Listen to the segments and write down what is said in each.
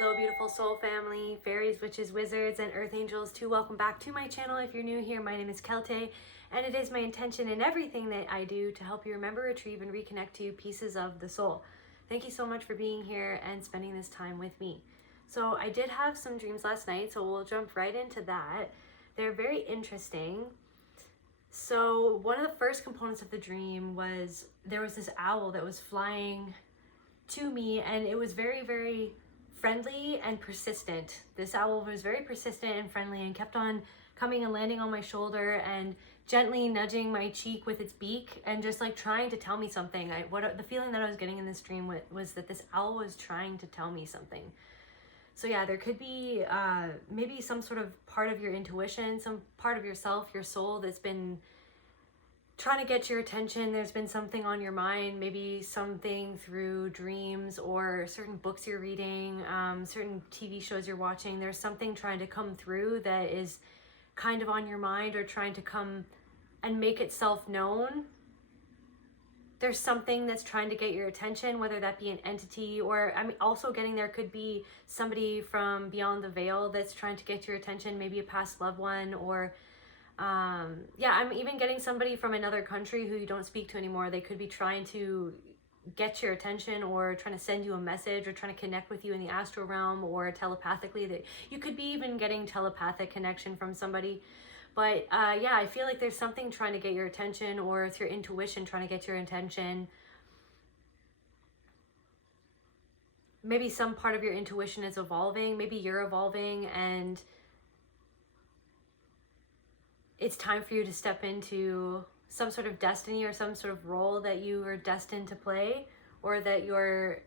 Hello beautiful soul family, fairies, witches, wizards, and earth angels too. Welcome back to my channel. If you're new here, my name is Kelte, and it is my intention in everything that I do to help you remember, retrieve, and reconnect to pieces of the soul. Thank you so much for being here and spending this time with me. So I did have some dreams last night, so we'll jump right into that. They're very interesting. So one of the first components of the dream was there was this owl that was flying to me, and it was very, very friendly and persistent. This owl was very persistent and friendly and kept on coming and landing on my shoulder and gently nudging my cheek with its beak and just like trying to tell me something. The feeling that I was getting in this dream was that this owl was trying to tell me something. So yeah, there could be maybe some sort of part of your intuition, some part of yourself, your soul that's been trying to get your attention. There's been something on your mind, maybe something through dreams or certain books you're reading, certain TV shows you're watching. There's something trying to come through that is kind of on your mind or trying to come and make itself known. There's something that's trying to get your attention, whether that be an entity or, I mean, also getting there could be somebody from beyond the veil that's trying to get your attention, maybe a past loved one, or yeah, I'm even getting somebody from another country who you don't speak to anymore. They could be trying to get your attention or trying to send you a message or trying to connect with you in the astral realm or telepathically. That you could be even getting telepathic connection from somebody. But yeah, I feel like there's something trying to get your attention, or it's your intuition trying to get your attention. Maybe some part of your intuition is evolving. Maybe you're evolving and it's time for you to step into some sort of destiny or some sort of role that you are destined to play, or that you're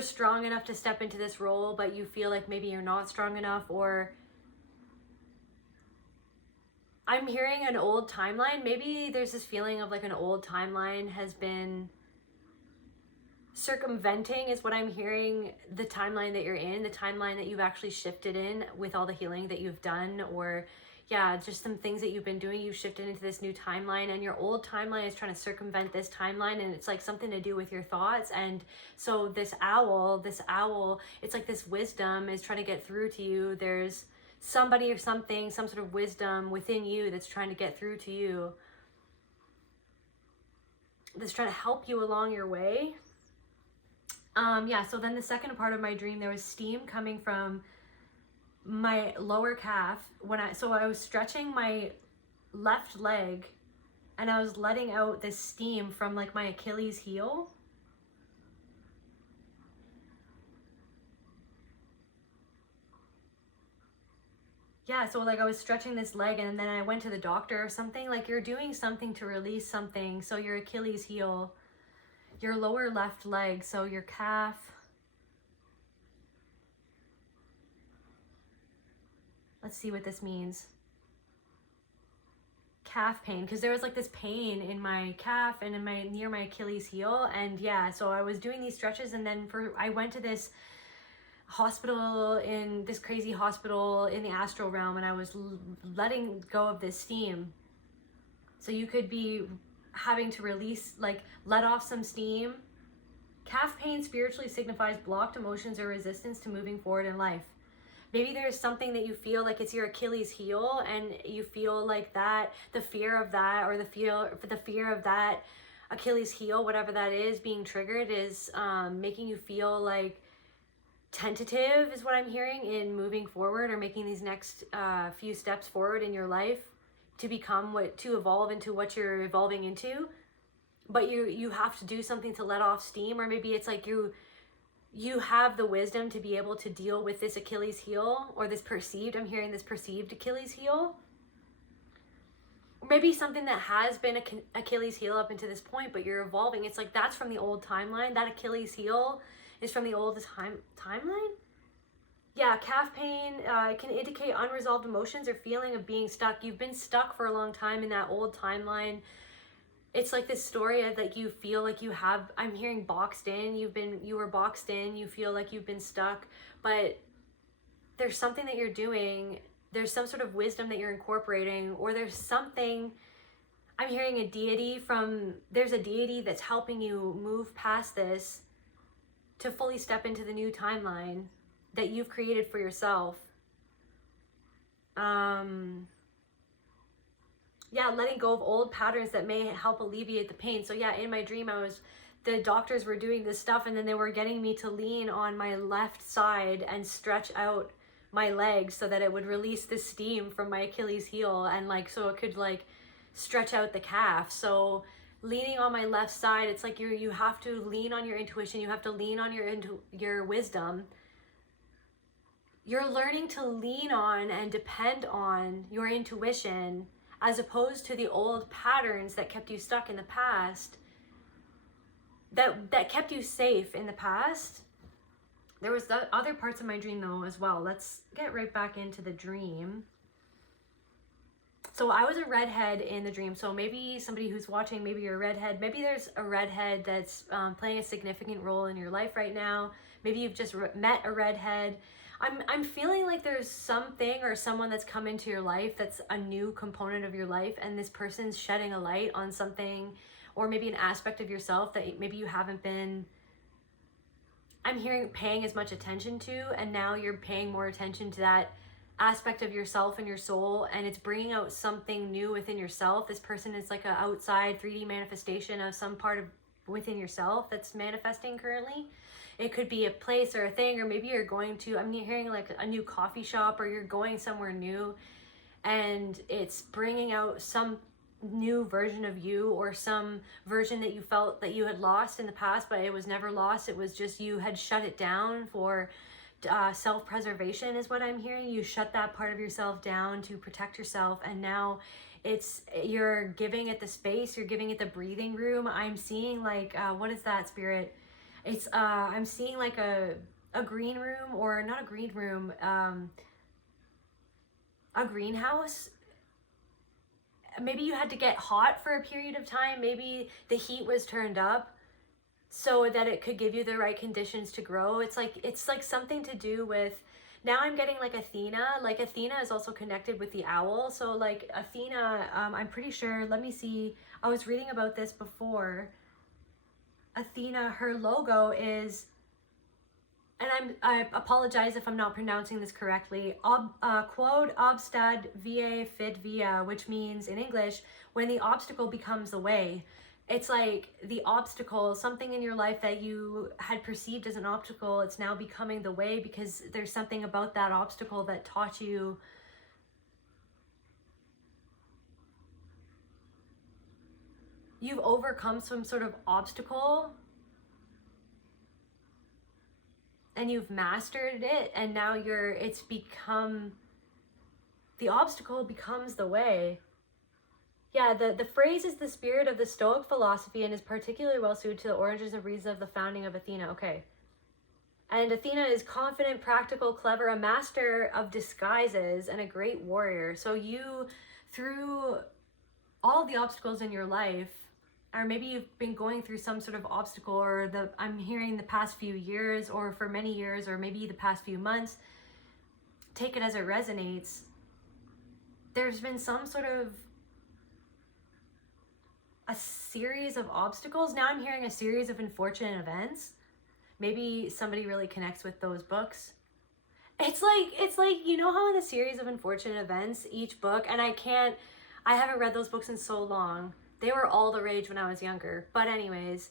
strong enough to step into this role, but you feel like maybe you're not strong enough. Or I'm hearing an old timeline. Maybe there's this feeling of like an old timeline has been circumventing, is what I'm hearing, the timeline that you're in, the timeline that you've actually shifted in with all the healing that you've done, or yeah, just some things that you've been doing. You've shifted into this new timeline, and your old timeline is trying to circumvent this timeline, and it's like something to do with your thoughts. And so this owl, it's like this wisdom is trying to get through to you. There's somebody or something, some sort of wisdom within you that's trying to get through to you, that's trying to help you along your way. Yeah, so then the second part of my dream, there was steam coming from my lower calf so I was stretching my left leg and I was letting out this steam from like my Achilles heel. Yeah, so like I was stretching this leg and then I went to the doctor or something. Like you're doing something to release something. So your Achilles heel, your lower left leg, so your calf, let's see what this means. Calf pain, because there was like this pain in my calf and in near my Achilles heel. And yeah, so I was doing these stretches, and then I went to this hospital, in this crazy hospital in the astral realm, and I was letting go of this steam. So you could be having to release, like let off some steam. Calf pain spiritually signifies blocked emotions or resistance to moving forward in life. Maybe there's something that you feel like it's your Achilles heel, and you feel like that, the fear of that, or the fear of that Achilles heel, whatever that is, being triggered is making you feel like tentative, is what I'm hearing, in moving forward or making these next few steps forward in your life to evolve into what you're evolving into. But you have to do something to let off steam, or maybe it's like you have the wisdom to be able to deal with this Achilles heel, or I'm hearing this perceived Achilles heel. Maybe something that has been an Achilles heel up until this point, but you're evolving. It's like that's from the old timeline. That Achilles heel is from the oldest timeline. Yeah, calf pain can indicate unresolved emotions or feeling of being stuck. You've been stuck for a long time in that old timeline. It's like this story of like you feel like you have, I'm hearing boxed in, you were boxed in, you feel like you've been stuck, but there's something that you're doing, there's some sort of wisdom that you're incorporating, or there's something, I'm hearing there's a deity that's helping you move past this to fully step into the new timeline. that you've created for yourself. Yeah, letting go of old patterns that may help alleviate the pain. So yeah, in my dream, the doctors were doing this stuff, and then they were getting me to lean on my left side and stretch out my legs so that it would release the steam from my Achilles heel, and like, so it could like stretch out the calf. So leaning on my left side, it's like you have to lean on your intuition. You have to lean on your wisdom. You're learning to lean on and depend on your intuition, as opposed to the old patterns that kept you stuck in the past, that kept you safe in the past. There was the other parts of my dream though as well. Let's get right back into the dream. So I was a redhead in the dream. So maybe somebody who's watching, maybe you're a redhead. Maybe there's a redhead that's playing a significant role in your life right now. Maybe you've just met a redhead. I'm feeling like there's something or someone that's come into your life that's a new component of your life, and this person's shedding a light on something, or maybe an aspect of yourself that maybe you haven't been, I'm hearing, paying as much attention to, and now you're paying more attention to that aspect of yourself and your soul, and it's bringing out something new within yourself. This person is like an outside 3D manifestation of some part of within yourself that's manifesting currently. It could be a place or a thing, or maybe you're going to, I'm hearing like a new coffee shop, or you're going somewhere new, and it's bringing out some new version of you, or some version that you felt that you had lost in the past, but it was never lost. It was just you had shut it down for self-preservation is what I'm hearing. You shut that part of yourself down to protect yourself, and now you're giving it the space, you're giving it the breathing room. I'm seeing like, what is that, Spirit? It's I'm seeing like a green room, or not a green room, a greenhouse. Maybe you had to get hot for a period of time. Maybe the heat was turned up so that it could give you the right conditions to grow. It's like something to do with, now I'm getting like Athena. Like Athena is also connected with the owl. So like Athena, I'm pretty sure, let me see, I was reading about this before. Athena, her logo is, and I apologize if I'm not pronouncing this correctly, quod obstad via fit via, which means in English, when the obstacle becomes the way. It's like the obstacle, something in your life that you had perceived as an obstacle, it's now becoming the way, because there's something about that obstacle that taught you you've overcome some sort of obstacle, and you've mastered it, and now it's become, the obstacle becomes the way. Yeah, the phrase is the spirit of the Stoic philosophy and is particularly well suited to the origins of reason of the founding of Athena. Okay. And Athena is confident, practical, clever, a master of disguises, and a great warrior. So you, through all the obstacles in your life, or maybe you've been going through some sort of obstacle, or I'm hearing the past few years, or for many years, or maybe the past few months, take it as it resonates. There's been some sort of a series of obstacles. Now I'm hearing a series of unfortunate events. Maybe somebody really connects with those books. It's like, you know how in the series of unfortunate events, each book, and I haven't read those books in so long. They were all the rage when I was younger. But anyways,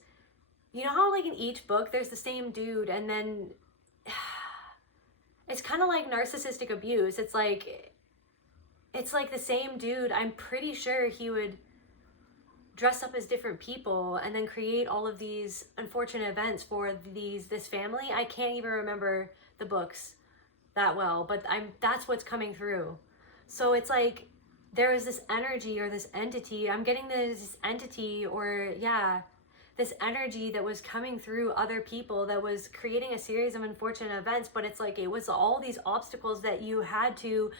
you know how like in each book, there's the same dude, and then it's kind of like narcissistic abuse. It's like the same dude. I'm pretty sure he would dress up as different people and then create all of these unfortunate events for this family. I can't even remember the books that well, but that's what's coming through. So it's like there is this energy or this entity. I'm getting this entity, or yeah, this energy that was coming through other people that was creating a series of unfortunate events, but it's like it was all these obstacles that you had to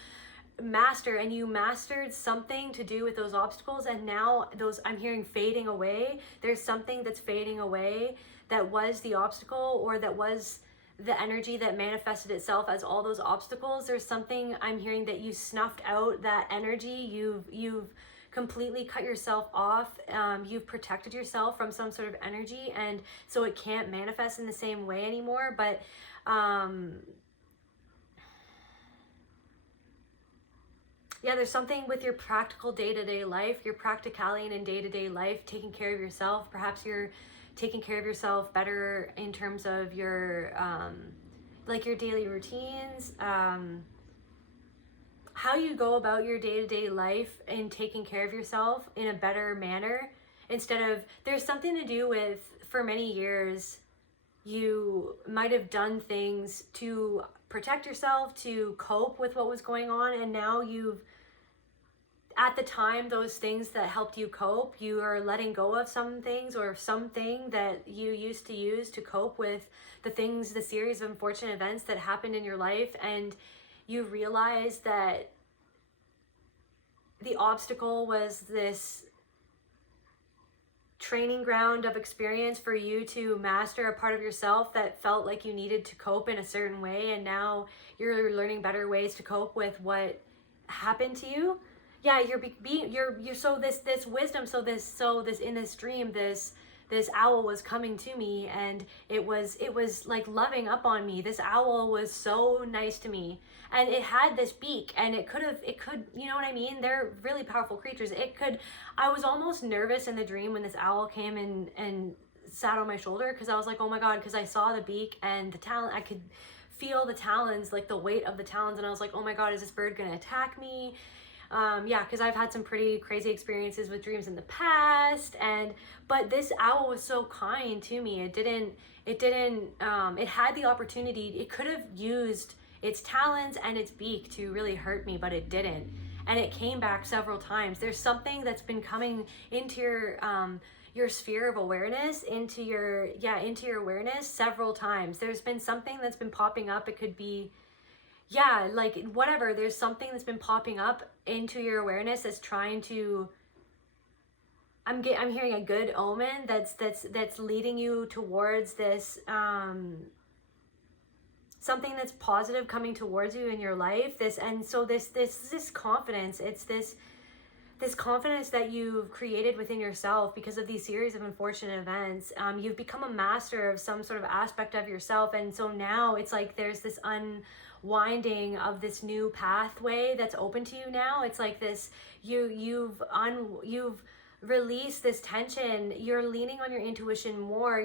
master, and you mastered something to do with those obstacles, and now those, I'm hearing, fading away. There's something that's fading away that was the obstacle, or that was the energy that manifested itself as all those obstacles. There's something I'm hearing that you snuffed out that energy. You've completely cut yourself off. You've protected yourself from some sort of energy, and so it can't manifest in the same way anymore. But yeah, there's something with your practical day-to-day life, your practicality in day-to-day life, taking care of yourself. Perhaps you're taking care of yourself better in terms of your like your daily routines, how you go about your day-to-day life and taking care of yourself in a better manner, instead of, there's something to do with, for many years you might have done things to protect yourself, to cope with what was going on, and now you've, at the time, those things that helped you cope, you are letting go of some things or something that you used to use to cope with the things, the series of unfortunate events that happened in your life, and you realize that the obstacle was this training ground of experience for you to master a part of yourself that felt like you needed to cope in a certain way, and now you're learning better ways to cope with what happened to you. Yeah, so this wisdom, so this in this dream, this owl was coming to me, and it was like loving up on me. This owl was so nice to me, and it had this beak, and it could, you know what I mean? They're really powerful creatures. I was almost nervous in the dream when this owl came and sat on my shoulder, because I was like, oh my God, because I saw the beak and the talon. I could feel the talons, like the weight of the talons, and I was like, oh my God, is this bird gonna attack me? Yeah, because I've had some pretty crazy experiences with dreams in the past, but this owl was so kind to me. It had the opportunity, it could have used its talons and its beak to really hurt me, but it didn't. And it came back several times. There's something that's been coming into your sphere of awareness, into your awareness several times. There's been something that's been popping up. It could be, yeah, like whatever, there's something that's been popping up into your awareness that's trying to, I'm hearing a good omen that's leading you towards this something that's positive coming towards you in your life. This confidence, it's this confidence that you've created within yourself because of these series of unfortunate events. You've become a master of some sort of aspect of yourself, and so now it's like there's this unwinding of this new pathway that's open to you now. It's like this, you've released this tension. You're leaning on your intuition more.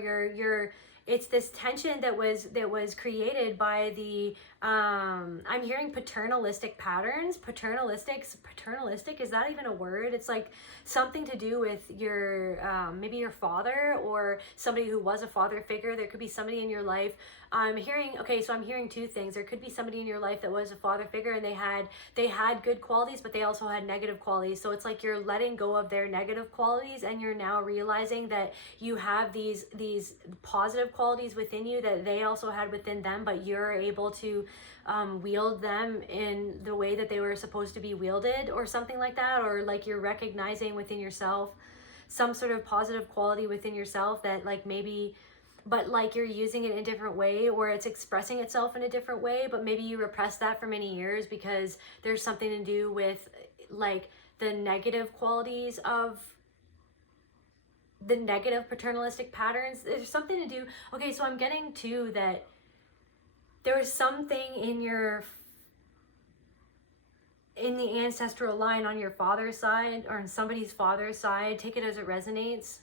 It's this tension that was created by the I'm hearing paternalistic patterns. Paternalistic, is that even a word? It's like something to do with your maybe your father or somebody who was a father figure. There could be somebody in your life. I'm hearing two things. There could be somebody in your life that was a father figure, and they had good qualities, but they also had negative qualities. So it's like you're letting go of their negative qualities, and you're now realizing that you have these positive qualities within you that they also had within them, but you're able to wield them in the way that they were supposed to be wielded, or something like that. Or like you're recognizing within yourself some sort of positive quality within yourself that like maybe, but like you're using it in a different way, or it's expressing itself in a different way, but maybe you repressed that for many years because there's something to do with like the negative qualities of the negative paternalistic patterns. There's something to do. Okay, so I'm getting to that there was something in the ancestral line on your father's side, or on somebody's father's side. Take it as it resonates.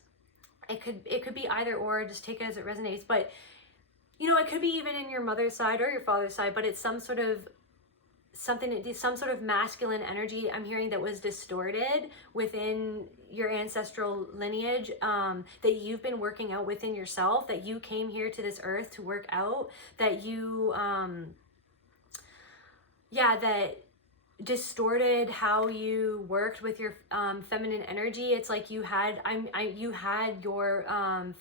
It could be either or, just take it as it resonates. But you know, it could be even in your mother's side or your father's side, but it's some sort of masculine energy I'm hearing that was distorted within your ancestral lineage, that you've been working out within yourself, that you came here to this earth to work out, that you that distorted how you worked with your feminine energy. It's like you had your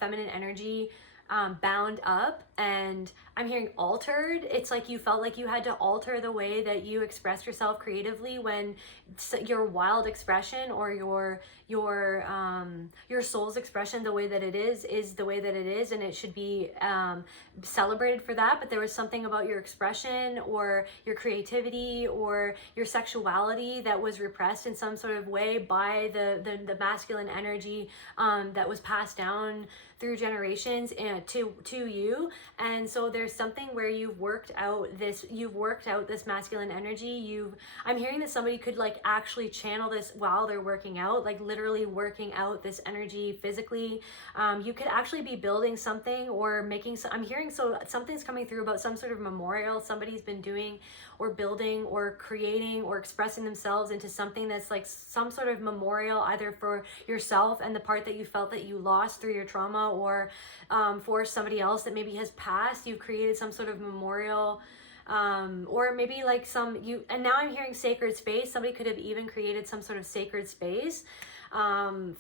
feminine energy bound up, and I'm hearing altered. It's like you felt like you had to alter the way that you express yourself creatively, when your wild expression or your soul's expression, the way that it is the way that it is, and it should be celebrated for that. But there was something about your expression or your creativity or your sexuality that was repressed in some sort of way by the masculine energy that was passed down through generations, to you. And so there's something where you've worked out this masculine energy. I'm hearing that somebody could like actually channel this while they're working out, like literally working out this energy physically. You could actually be building something or making I'm hearing, so something's coming through about some sort of memorial somebody's been doing or building or creating or expressing themselves into something that's like some sort of memorial, either for yourself and the part that you felt that you lost through your trauma, or for somebody else that maybe has passed. You've created some sort of memorial, or maybe like and now I'm hearing sacred space. Somebody could have even created some sort of sacred space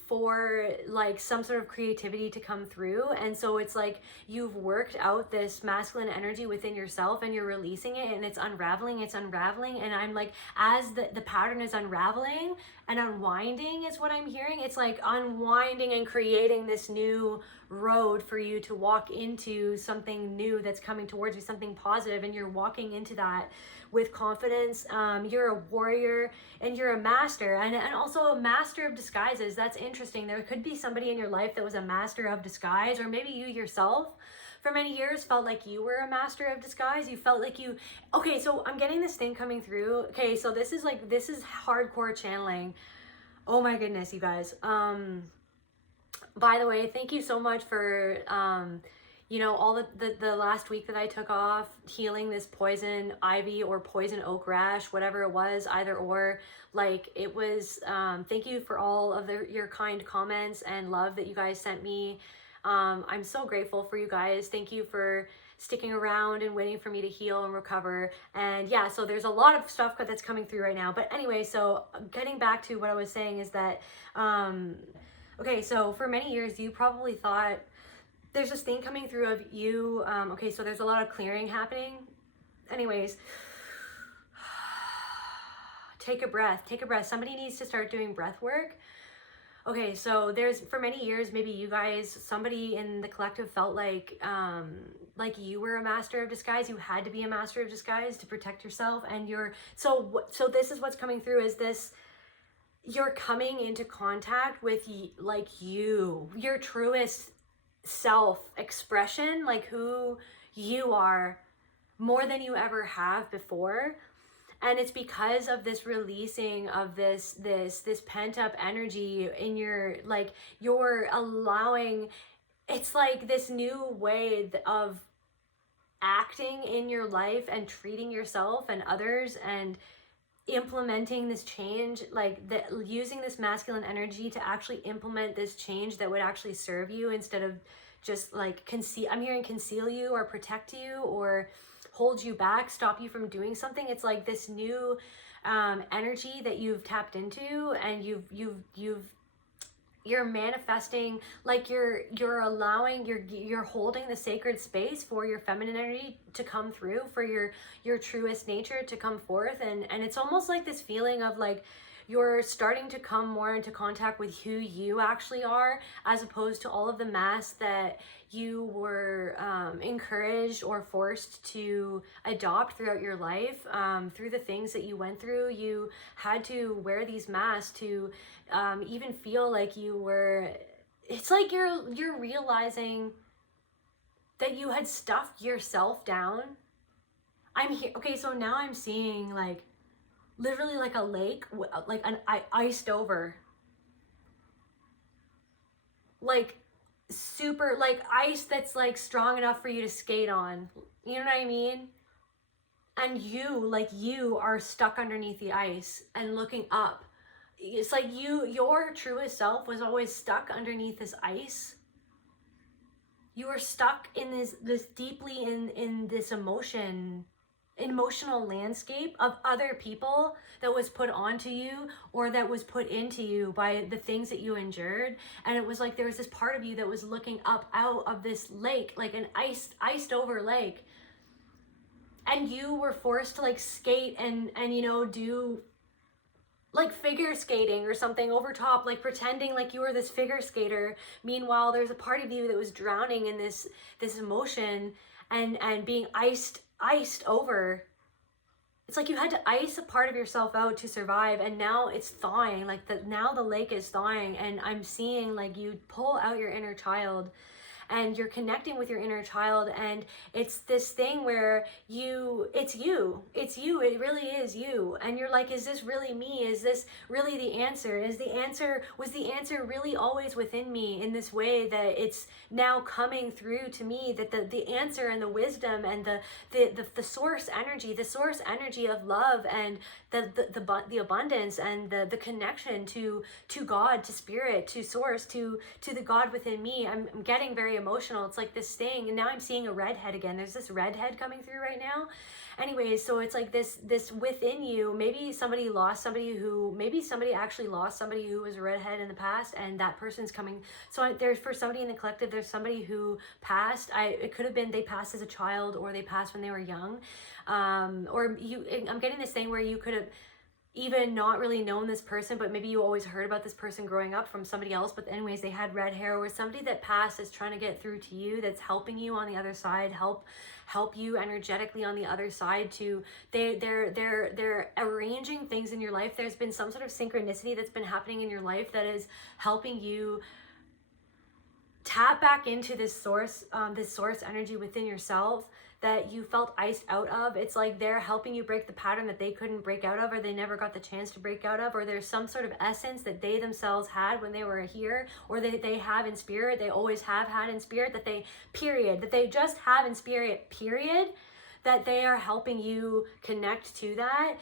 for like some sort of creativity to come through. And so it's like you've worked out this masculine energy within yourself and you're releasing it, and it's unraveling. And I'm like, as the pattern is unraveling and unwinding is what I'm hearing. It's like unwinding and creating this new road for you to walk into something new that's coming towards you, something positive, and you're walking into that with confidence. You're a warrior and you're a master, and also a master of disguises. That's interesting. There could be somebody in your life that was a master of disguise, or maybe you yourself for many years felt like you were a master of disguise. You felt like okay, so I'm getting this thing coming through. Okay, so this is hardcore channeling. Oh my goodness, you guys. By the way, thank you so much for all the last week that I took off healing this poison ivy or poison oak rash, whatever it was, either or. Like, it was, thank you for all of your kind comments and love that you guys sent me. I'm so grateful for you guys. Thank you for sticking around and waiting for me to heal and recover. And yeah, so there's a lot of stuff that's coming through right now. But anyway, so getting back to what I was saying is that, okay, so for many years, you probably thought, there's this thing coming through of you. Okay, so there's a lot of clearing happening. Anyways, take a breath. Somebody needs to start doing breath work. Okay, so for many years, maybe you guys, somebody in the collective felt like you were a master of disguise. You had to be a master of disguise to protect yourself. And so this is what's coming through is this. You're coming into contact with your truest self-expression, like who you are, more than you ever have before. And it's because of this releasing of this pent-up energy in you're allowing, it's like this new way of acting in your life and treating yourself and others, and implementing this change, using this masculine energy to actually implement this change that would actually serve you, instead of just like I'm hearing conceal you or protect you or hold you back, stop you from doing something. It's like this new energy that you've tapped into, and you're manifesting, like you're allowing, you're holding the sacred space for your feminine energy to come through, for your truest nature to come forth. And it's almost like this feeling of like you're starting to come more into contact with who you actually are, as opposed to all of the masks that you were encouraged or forced to adopt throughout your life. Through the things that you went through, you had to wear these masks to even feel like you were, it's like you're realizing that you had stuffed yourself down. I'm here. Okay, so now I'm seeing like literally like a lake, like an iced over, like super like ice that's like strong enough for you to skate on. You know what I mean? And you are stuck underneath the ice and looking up. It's like your truest self was always stuck underneath this ice. You were stuck in this deeply in this emotional landscape of other people that was put onto you, or that was put into you by the things that you endured. And it was like there was this part of you that was looking up out of this lake, like an iced over lake, and you were forced to like skate and do like figure skating or something over top, like pretending like you were this figure skater. Meanwhile, there's a part of you that was drowning in this emotion and being iced over. It's like you had to ice a part of yourself out to survive, and now it's thawing. Now the lake is thawing, and I'm seeing like you pull out your inner child, and you're connecting with your inner child, and it's this thing where it's you, it really is you, and you're like, is this really me? Is this really the answer? Was the answer really always within me in this way that it's now coming through to me, that the answer and the wisdom and the source energy of love and the abundance and the connection to God, to spirit, to source, to the God within me. I'm getting very emotional. It's like this thing, and now I'm seeing a redhead again. There's this redhead coming through right now. Anyways, so it's like this within you. Maybe somebody actually lost somebody who was a redhead in the past, and that person's coming. So there's, for somebody in the collective, there's somebody who passed. It could have been they passed as a child, or they passed when they were young. I'm getting this thing where you could have even not really known this person, but maybe you always heard about this person growing up from somebody else. But anyways, they had red hair, or somebody that passed is trying to get through to you, that's helping you on the other side, help you energetically on the other side to they're arranging things in your life. There's been some sort of synchronicity that's been happening in your life that is helping you tap back into this source energy within yourself that you felt iced out of. It's like they're helping you break the pattern that they couldn't break out of, or they never got the chance to break out of, or there's some sort of essence that they themselves had when they were here, or they have in spirit, they always have had in spirit, that they just have in spirit, period, that they are helping you connect to that.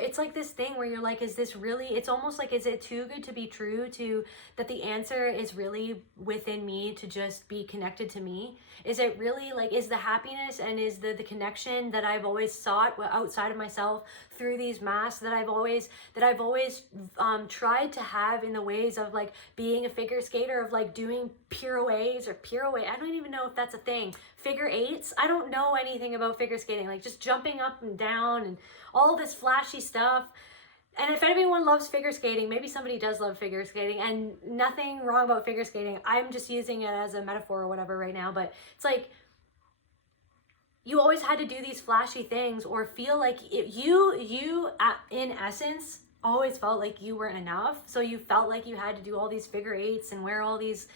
It's like this thing where you're like, is this really, it's almost like, is it too good to be true, to that the answer is really within me, to just be connected to me? Is it really like, is the happiness and is the connection that I've always sought outside of myself through these masks that I've always tried to have in the ways of like being a figure skater, of like doing pirouettes or pirouette. I don't even know if that's a thing. Figure eights. I don't know anything about figure skating, like just jumping up and down and all this flashy stuff. And if anyone loves figure skating, maybe somebody does love figure skating, and nothing wrong about figure skating. I'm just using it as a metaphor or whatever right now, but it's you always had to do these flashy things, or feel like you in essence always felt like you weren't enough. So you felt like you had to do all these figure eights and wear all these,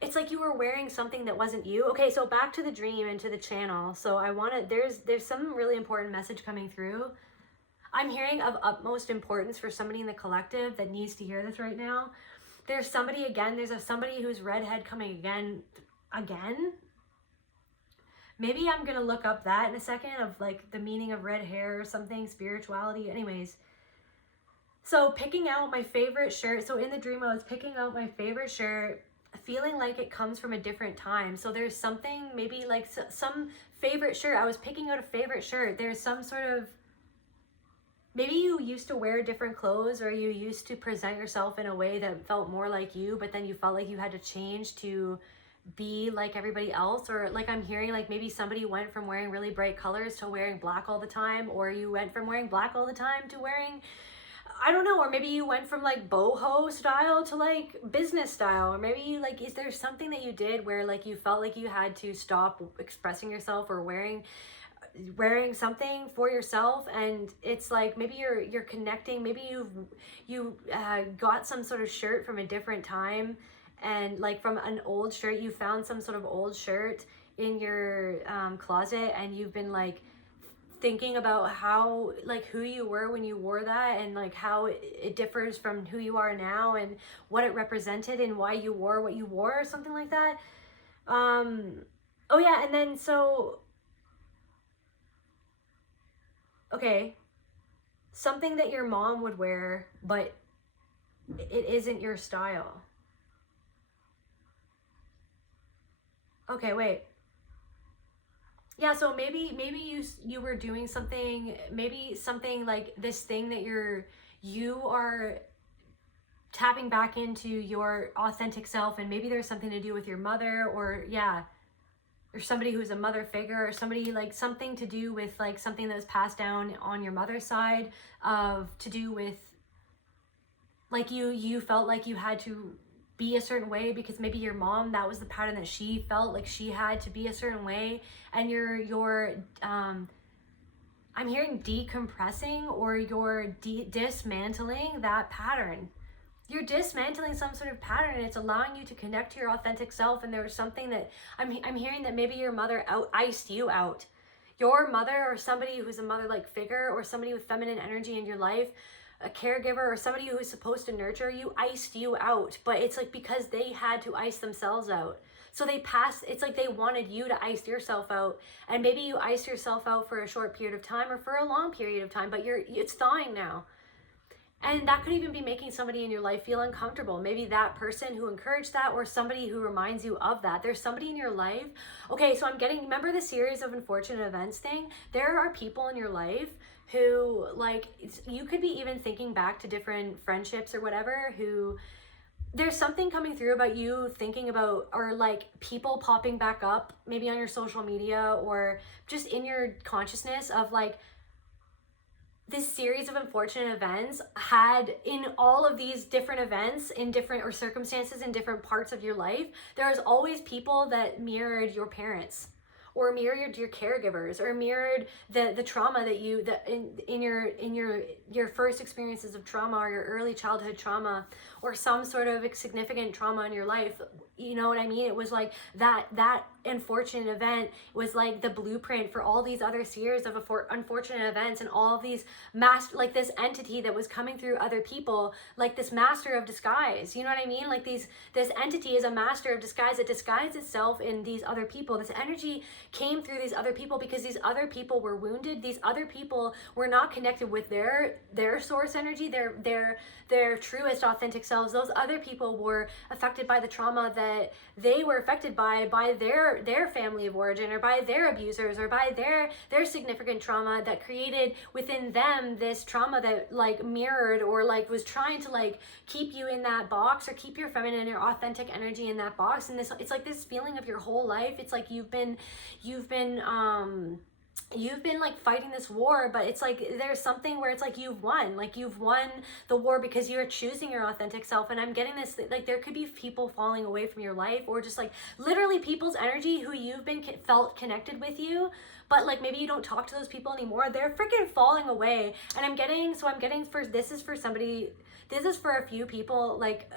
it's like you were wearing something that wasn't you. Okay, so back to the dream and to the channel. So there's some really important message coming through. I'm hearing of utmost importance for somebody in the collective that needs to hear this right now. There's somebody who's redhead coming again. Maybe I'm gonna look up that in a second, of like the meaning of red hair or something, spirituality. Anyways, so picking out my favorite shirt. So in the dream, I was picking out my favorite shirt, feeling like it comes from a different time. So there's something, maybe like some favorite shirt. I was picking out a favorite shirt. There's some sort of, maybe you used to wear different clothes, or you used to present yourself in a way that felt more like you, but then you felt like you had to change to be like everybody else. Or like I'm hearing like maybe somebody went from wearing really bright colors to wearing black all the time, or you went from wearing black all the time to wearing, I don't know, or maybe you went from like boho style to like business style, or maybe like, is there something that you did where like you felt like you had to stop expressing yourself or wearing something for yourself? And it's like maybe you're connecting, maybe you got some sort of shirt from a different time, and like from an old shirt, you found some sort of old shirt in your closet, and you've been like thinking about how, like, who you were when you wore that, and like how it differs from who you are now, and what it represented, and why you wore what you wore, or something like that. Oh yeah, and then so, okay, something that your mom would wear, but it isn't your style. Okay, wait. Yeah, so maybe you were doing something, maybe something like this thing that you are tapping back into your authentic self, and maybe there's something to do with your mother, or or somebody who's a mother figure, or somebody like something to do with like something that was passed down on your mother's side, to do with like you felt like you had to be a certain way because maybe your mom, that was the pattern that she felt like she had to be a certain way, and you're I'm hearing decompressing, or you're dismantling that pattern. you're dismantling some sort of pattern, and it's allowing you to connect to your authentic self. And there was something that I'm hearing, that maybe your mother iced you out. Your mother, or somebody who's a mother-like figure, or somebody with feminine energy in your life, a caregiver, or somebody who is supposed to nurture you, iced you out. But it's like because they had to ice themselves out. So they passed, it's like they wanted you to ice yourself out. And maybe you ice yourself out for a short period of time or for a long period of time, but it's thawing now. And that could even be making somebody in your life feel uncomfortable. Maybe that person who encouraged that, or somebody who reminds you of that. There's somebody in your life. Okay, so remember the series of unfortunate events thing? There are people in your life who, like, you could be even thinking back to different friendships or whatever, who there's something coming through about you thinking about, or like people popping back up maybe on your social media or just in your consciousness of like, this series of unfortunate events had, in all of these different events in different, or circumstances in different parts of your life, there's always people that mirrored your parents, or mirrored your caregivers, or mirrored the trauma that you, in your first experiences of trauma, or your early childhood trauma, or some sort of significant trauma in your life. You know what I mean? It was like that unfortunate event was like the blueprint for all these other series of unfortunate events, and all of these like this entity that was coming through other people, like this master of disguise. You know what I mean? Like this entity is a master of disguise. It disguised itself in these other people. This energy came through these other people because these other people were wounded. These other people were not connected with their source energy, their truest authentic selves. Those other people were affected by the trauma that they were affected by their family of origin, or by their abusers, or by their significant trauma that created within them this trauma that like mirrored, or like was trying to like keep you in that box, or keep your feminine or authentic energy in that box. And it's like this feeling of your whole life. It's like you've been like fighting this war, but it's like there's something where it's like you've won the war because you're choosing your authentic self. And I'm getting this, like there could be people falling away from your life, or just like literally people's energy who you've been felt connected with you, but like maybe you don't talk to those people anymore. They're freaking falling away. And I'm getting this is for a few people, like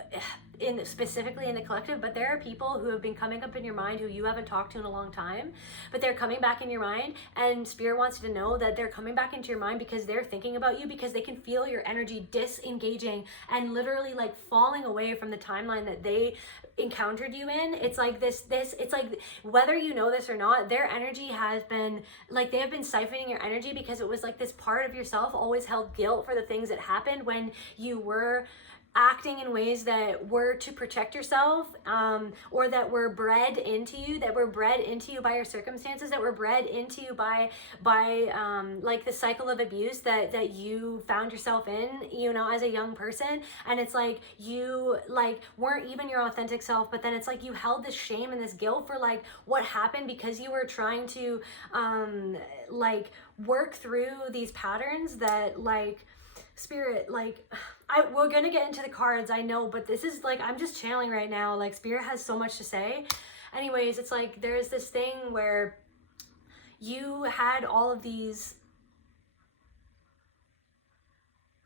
specifically in the collective, but there are people who have been coming up in your mind who you haven't talked to in a long time, but they're coming back in your mind, and Spirit wants you to know that they're coming back into your mind because they're thinking about you, because they can feel your energy disengaging and literally like falling away from the timeline that they encountered you in. It's like this it's like, whether you know this or not, their energy has been like, they have been siphoning your energy because it was like this part of yourself always held guilt for the things that happened when you were acting in ways that were to protect yourself, or that were bred into you by your circumstances, that were bred into you by like the cycle of abuse that you found yourself in, you know, as a young person. And it's like you like weren't even your authentic self, but then it's like you held this shame and this guilt for like what happened because you were trying to like work through these patterns that like Spirit, like we're gonna get into the cards, I know, but this is like, I'm just channeling right now. Like Spirit has so much to say. Anyways, it's like there's this thing where you had all of these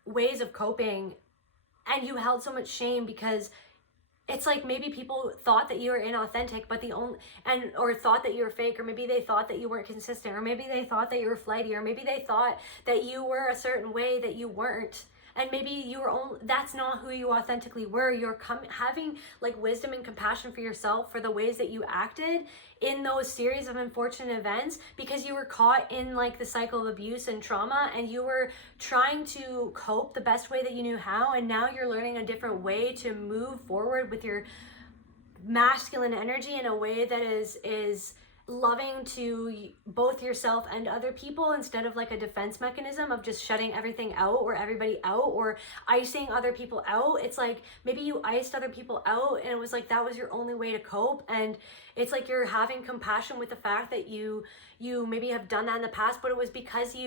ways of coping, and you held so much shame because it's like maybe people thought that you were inauthentic, but or thought that you were fake, or maybe they thought that you weren't consistent, or maybe they thought that you were flighty, or maybe they thought that you were a certain way that you weren't. And maybe that's not who you authentically were. You're having like wisdom and compassion for yourself for the ways that you acted in those series of unfortunate events, because you were caught in like the cycle of abuse and trauma, and you were trying to cope the best way that you knew how. And now you're learning a different way to move forward with your masculine energy in a way that is loving to both yourself and other people, instead of like a defense mechanism of just shutting everything out or everybody out or icing other people out. It's like maybe you iced other people out and it was like that was your only way to cope. And it's like you're having compassion with the fact that you maybe have done that in the past, but it was because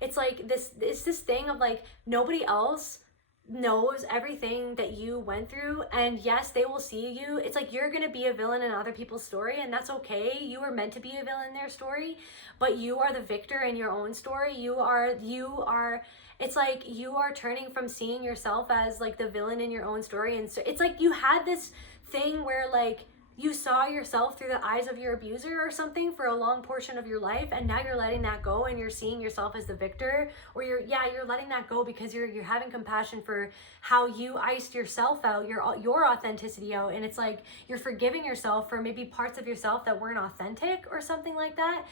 it's like this thing of like nobody else knows everything that you went through, and yes, they will see you. It's like you're gonna be a villain in other people's story, and that's okay. You were meant to be a villain in their story, but you are the victor in your own story. It's like you are turning from seeing yourself as like the villain in your own story, and so it's like you had this thing where like you saw yourself through the eyes of your abuser or something for a long portion of your life, and now you're letting that go and you're seeing yourself as the victor, or you're letting that go because you're having compassion for how you iced yourself out, your authenticity out, and it's like you're forgiving yourself for maybe parts of yourself that weren't authentic or something like that,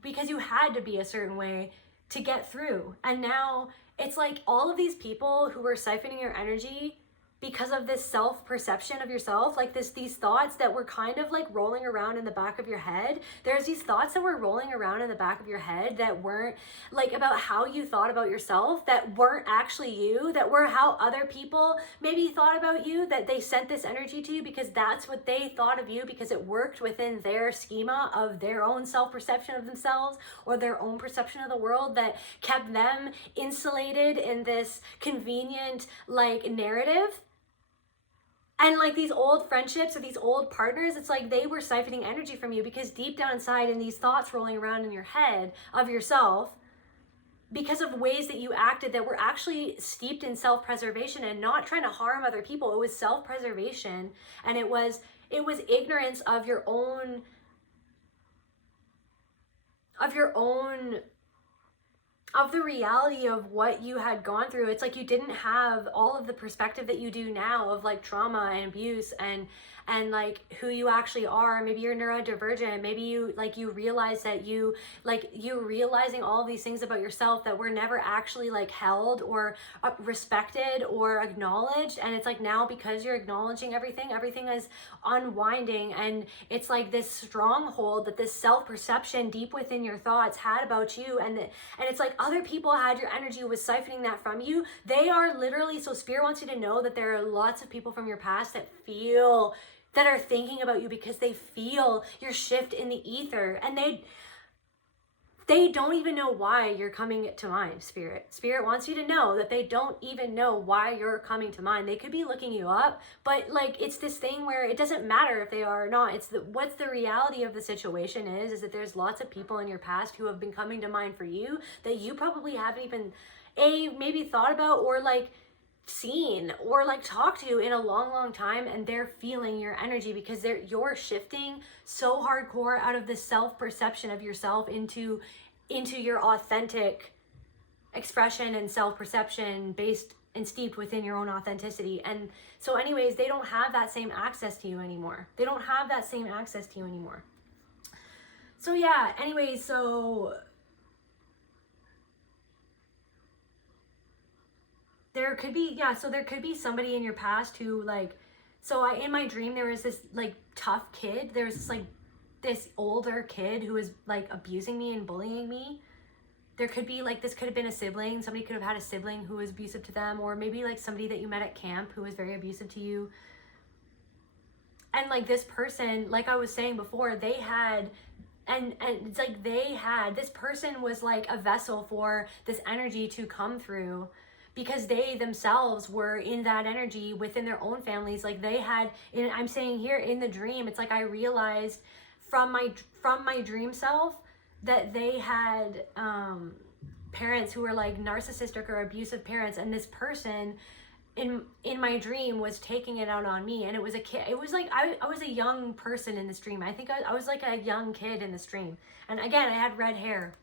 because you had to be a certain way to get through. And now it's like all of these people who were siphoning your energy because of this self-perception of yourself, like these thoughts that were kind of like rolling around in the back of your head. There's these thoughts that were rolling around in the back of your head that weren't like about how you thought about yourself, that weren't actually you, that were how other people maybe thought about you, that they sent this energy to you because that's what they thought of you, because it worked within their schema of their own self-perception of themselves or their own perception of the world, that kept them insulated in this convenient like narrative. And like these old friendships or these old partners, it's like they were siphoning energy from you because deep down inside, in these thoughts rolling around in your head of yourself, because of ways that you acted that were actually steeped in self-preservation and not trying to harm other people. It was self-preservation, and it was ignorance of your own of the reality of what you had gone through. It's like you didn't have all of the perspective that you do now of like trauma and abuse and like who you actually are. Maybe you're neurodivergent. Maybe you realize that you're realizing all of these things about yourself that were never actually like held or respected or acknowledged. And it's like now, because you're acknowledging everything is unwinding, and it's like this stronghold that this self-perception deep within your thoughts had about you, and it's like other people had your energy, was siphoning that from you. They are literally, so Spirit wants you to know that there are lots of people from your past that are thinking about you because they feel your shift in the ether, and they don't even know why you're coming to mind. Spirit wants you to know that they don't even know why you're coming to mind. They could be looking you up, but like it's this thing where it doesn't matter if they are or not. It's what's the reality of the situation is that there's lots of people in your past who have been coming to mind for you that you probably haven't even maybe thought about or like seen or like talked to in a long time, and they're feeling your energy because you're shifting so hardcore out of the self-perception of yourself into your authentic expression and self-perception based and steeped within your own authenticity. And so anyways, they don't have that same access to you anymore. So yeah, anyways, so there could be somebody in your past who like, in my dream, there was this like tough kid. There was this older kid who was like abusing me and bullying me. There could be like, this could have been a sibling. Somebody could have had a sibling who was abusive to them, or maybe like somebody that you met at camp who was very abusive to you. And like this person, like I was saying before, they had, and it's like this person was like a vessel for this energy to come through, because they themselves were in that energy within their own families. Like they had, I'm saying here in the dream, it's like I realized from my dream self that they had parents who were like narcissistic or abusive parents, and this person in my dream was taking it out on me. And it was a kid. It was like I was a young person in this dream. I think I was like a young kid in this dream, and again, I had red hair.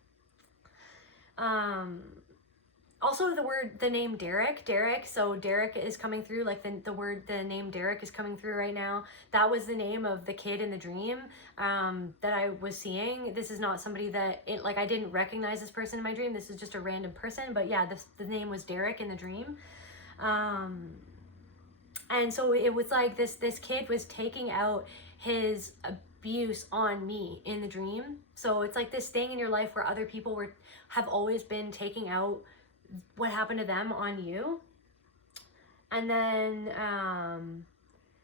Also the name Derek, so Derek is coming through, like the name Derek is coming through right now. That was the name of the kid in the dream that I was seeing. This is not somebody that, I didn't recognize this person in my dream. This is just a random person, but yeah, the name was Derek in the dream. And so it was like this kid was taking out his abuse on me in the dream. So it's like this thing in your life where other people have always been taking out what happened to them on you. And then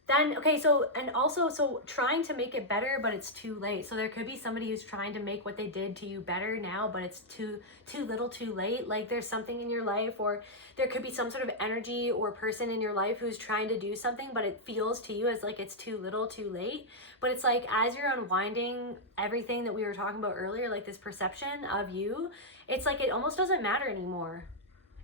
Then, okay, so, and also, so trying to make it better, but it's too late. So there could be somebody who's trying to make what they did to you better now, but it's too little too late. Like there's something in your life, or there could be some sort of energy or person in your life who's trying to do something, but it feels to you as like it's too little too late. But it's like, as you're unwinding everything that we were talking about earlier, like this perception of you, it's like it almost doesn't matter anymore.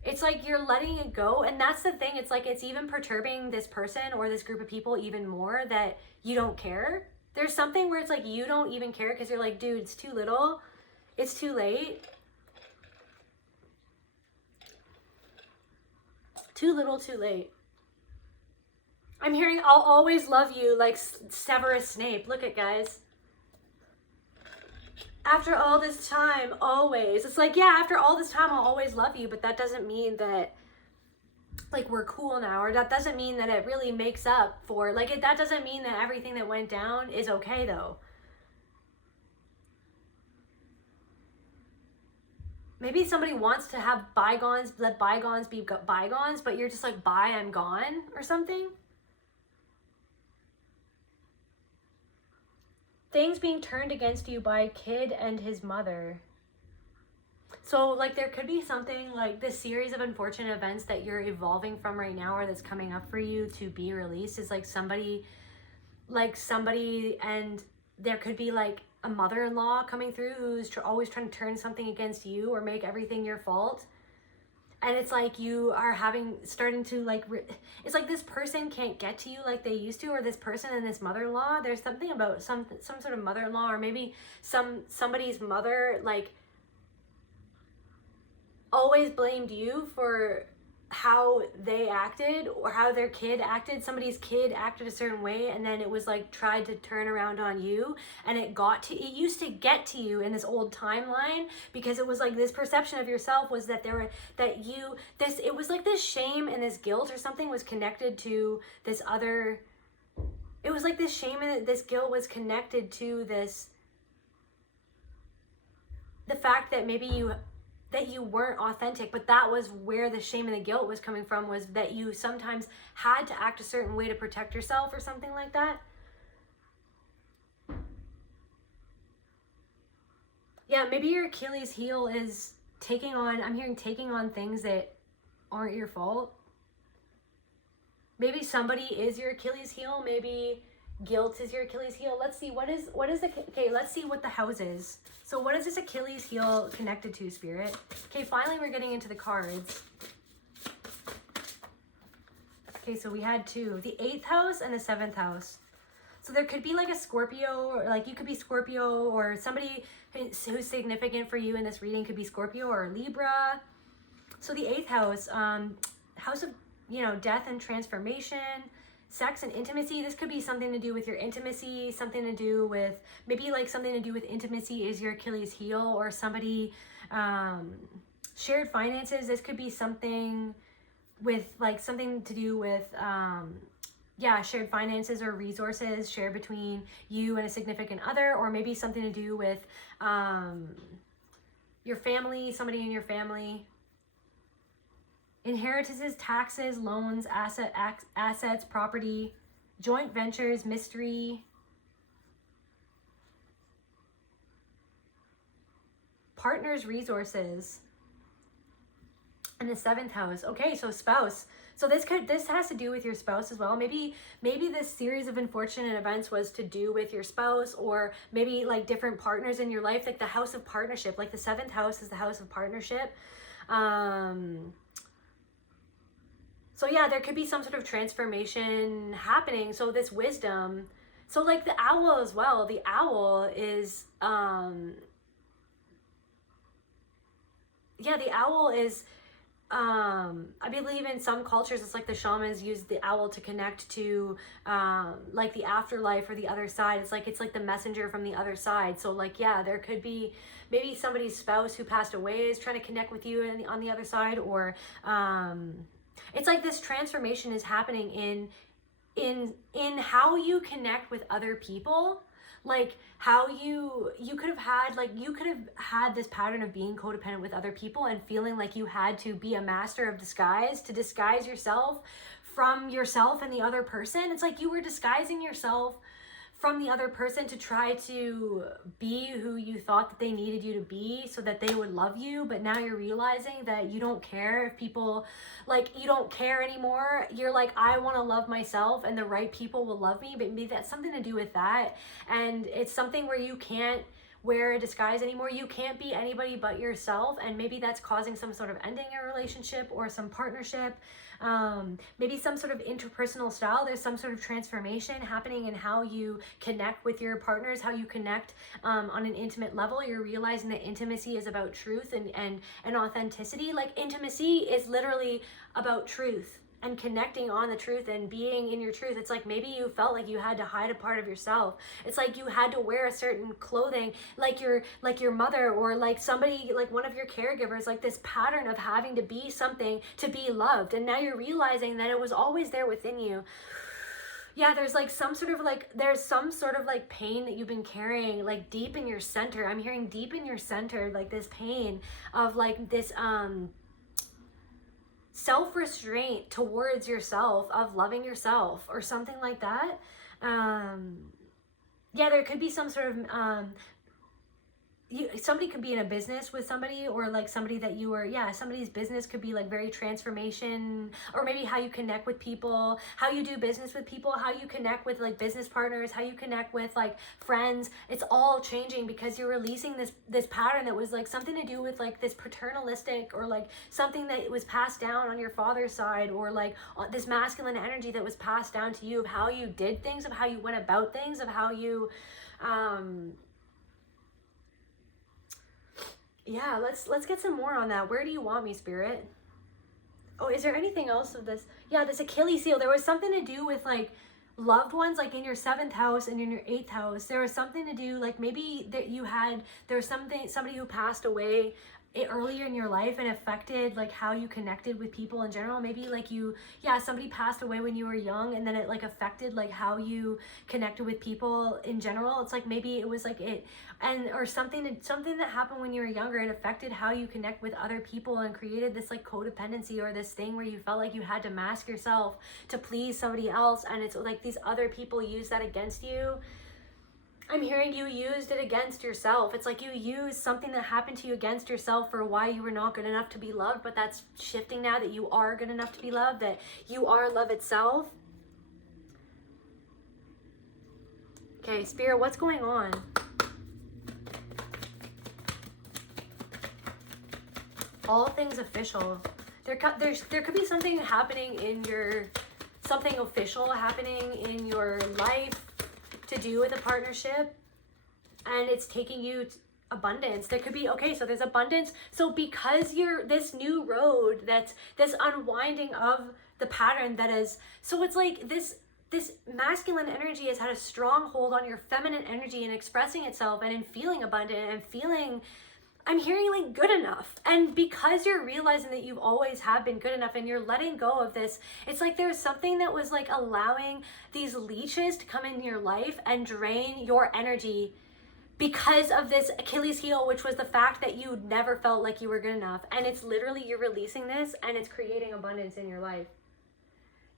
It's like you're letting it go. And that's the thing. It's like it's even perturbing this person or this group of people even more that you don't care. There's something where it's like you don't even care because you're like, dude, it's too little. It's too late. Too little, too late. I'm hearing I'll always love you like Severus Snape. Look at guys. After all this time, always. It's like, yeah, after all this time, I'll always love you. But that doesn't mean that, like, we're cool now. Or that doesn't mean that it really makes up for, like, that doesn't mean that everything that went down is okay, though. Maybe somebody wants to have bygones, let bygones be bygones, but you're just like, bye, I'm gone, or something. Things being turned against you by a kid and his mother. So like there could be something like this series of unfortunate events that you're evolving from right now, or that's coming up for you to be released, is like somebody, and there could be like a mother-in-law coming through who's always trying to turn something against you or make everything your fault. And it's like you are starting to like, it's like this person can't get to you like they used to, or this person and this mother-in-law, there's something about some sort of mother-in-law, or maybe somebody's mother, like always blamed you for how they acted or how their kid acted. Somebody's kid acted a certain way, and then it was like tried to turn around on you, and it used to get to you in this old timeline, because it was like this perception of yourself was that it was like this shame and this guilt or something was connected to this other. It was like this shame and this guilt was connected to the fact that maybe you weren't authentic, but that was where the shame and the guilt was coming from, was that you sometimes had to act a certain way to protect yourself or something like that. Yeah, maybe your Achilles heel is I'm hearing taking on things that aren't your fault. Maybe somebody is your Achilles heel, maybe guilt is your Achilles heel. Let's see, let's see what the house is. So what is this Achilles heel connected to, Spirit? Okay, finally we're getting into the cards. Okay, so we had two, the 8th house and the 7th house. So there could be like a Scorpio, or like you could be Scorpio, or somebody who's significant for you in this reading could be Scorpio or Libra. So the 8th house, house of, death and transformation, sex and intimacy. This could be something to do with your intimacy, something to do with intimacy is your Achilles heel, or somebody, shared finances. This could be something with something to do with, shared finances or resources shared between you and a significant other, or maybe something to do with, your family, somebody in your family. Inheritances, taxes, loans, assets, property, joint ventures, mystery, partners, resources, and the 7th house. Okay, so spouse. So this has to do with your spouse as well. Maybe this series of unfortunate events was to do with your spouse, or maybe like different partners in your life, like the house of partnership. Like the 7th house is the house of partnership. So yeah, there could be some sort of transformation happening. So this wisdom, so like the owl as well. The owl is, the owl is, I believe in some cultures, it's like the shamans use the owl to connect to, like the afterlife or the other side. It's like the messenger from the other side. So like, yeah, there could be maybe somebody's spouse who passed away is trying to connect with you on the other side, or, it's like this transformation is happening in how you connect with other people, like how you could have had this pattern of being codependent with other people and feeling like you had to be a master of disguise to disguise yourself from yourself and the other person. It's like you were disguising yourself from the other person to try to be who you thought that they needed you to be so that they would love you. But now you're realizing that you don't care if people, like, you don't care anymore. You're like, I want to love myself and the right people will love me. But maybe that's something to do with that. And it's something where you can't wear a disguise anymore. You can't be anybody but yourself. And maybe that's causing some sort of ending in a relationship or some partnership. Maybe some sort of interpersonal style. There's some sort of transformation happening in how you connect with your partners, how you connect on an intimate level. You're realizing that intimacy is about truth and authenticity. Like, intimacy is literally about truth and connecting on the truth and being in your truth. It's like maybe you felt like you had to hide a part of yourself. It's like you had to wear a certain clothing, like your mother or like somebody, like one of your caregivers, like this pattern of having to be something to be loved. And now you're realizing that it was always there within you. Yeah, there's some sort of pain that you've been carrying, like deep in your center. I'm hearing deep in your center, like this pain of like this, self-restraint towards yourself, of loving yourself or something like that. Yeah, there could be some sort of somebody could be in a business with somebody, or like somebody that you were, somebody's business could be like very transformation, or maybe how you connect with people, how you do business with people, how you connect with like business partners, how you connect with like friends. It's all changing because you're releasing this pattern that was like something to do with like this paternalistic, or like something that was passed down on your father's side, or like this masculine energy that was passed down to you, of how you did things, of how you went about things, of how you yeah, let's get some more on that. Where do you want me, Spirit? Oh, is there anything else of this? Yeah, this Achilles heel. There was something to do with like loved ones, like in your 7th house and in your 8th house. There was something to do, like maybe that there was somebody who passed away earlier in your life and affected like how you connected with people in general. Maybe like somebody passed away when you were young, and then it like affected like how you connected with people in general. It's like maybe it was like or something that happened when you were younger. It affected how you connect with other people and created this like codependency, or this thing where you felt like you had to mask yourself to please somebody else, and it's like these other people use that against you. I'm hearing you used it against yourself. It's like you used something that happened to you against yourself for why you were not good enough to be loved, but that's shifting now, that you are good enough to be loved, that you are love itself. Okay, Spirit, what's going on? All things official. There could be something happening something official happening in your life to do with a partnership, and it's taking you abundance. There could be, okay, so there's abundance. So because you're this new road, that's this unwinding of the pattern that is, so it's like this masculine energy has had a strong hold on your feminine energy and expressing itself and in feeling abundant and feeling, I'm hearing like good enough. And because you're realizing that you've always have been good enough and you're letting go of this, it's like there's something that was like allowing these leeches to come into your life and drain your energy because of this Achilles heel, which was the fact that you never felt like you were good enough. And it's literally, you're releasing this and it's creating abundance in your life.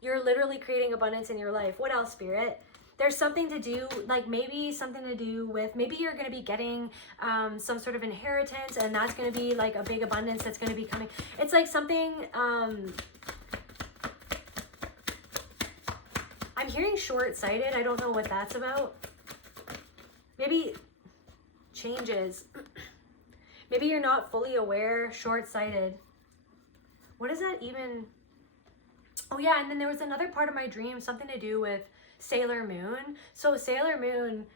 You're literally creating abundance in your life. What else, Spirit? There's something to do, like maybe something to do with, maybe you're going to be getting some sort of inheritance, and that's going to be like a big abundance that's going to be coming. It's like something, I'm hearing short-sighted. I don't know what that's about. Maybe changes. Maybe you're not fully aware, short-sighted. What is that even? Oh yeah, and then there was another part of my dream, something to do with Sailor Moon. So Sailor Moon,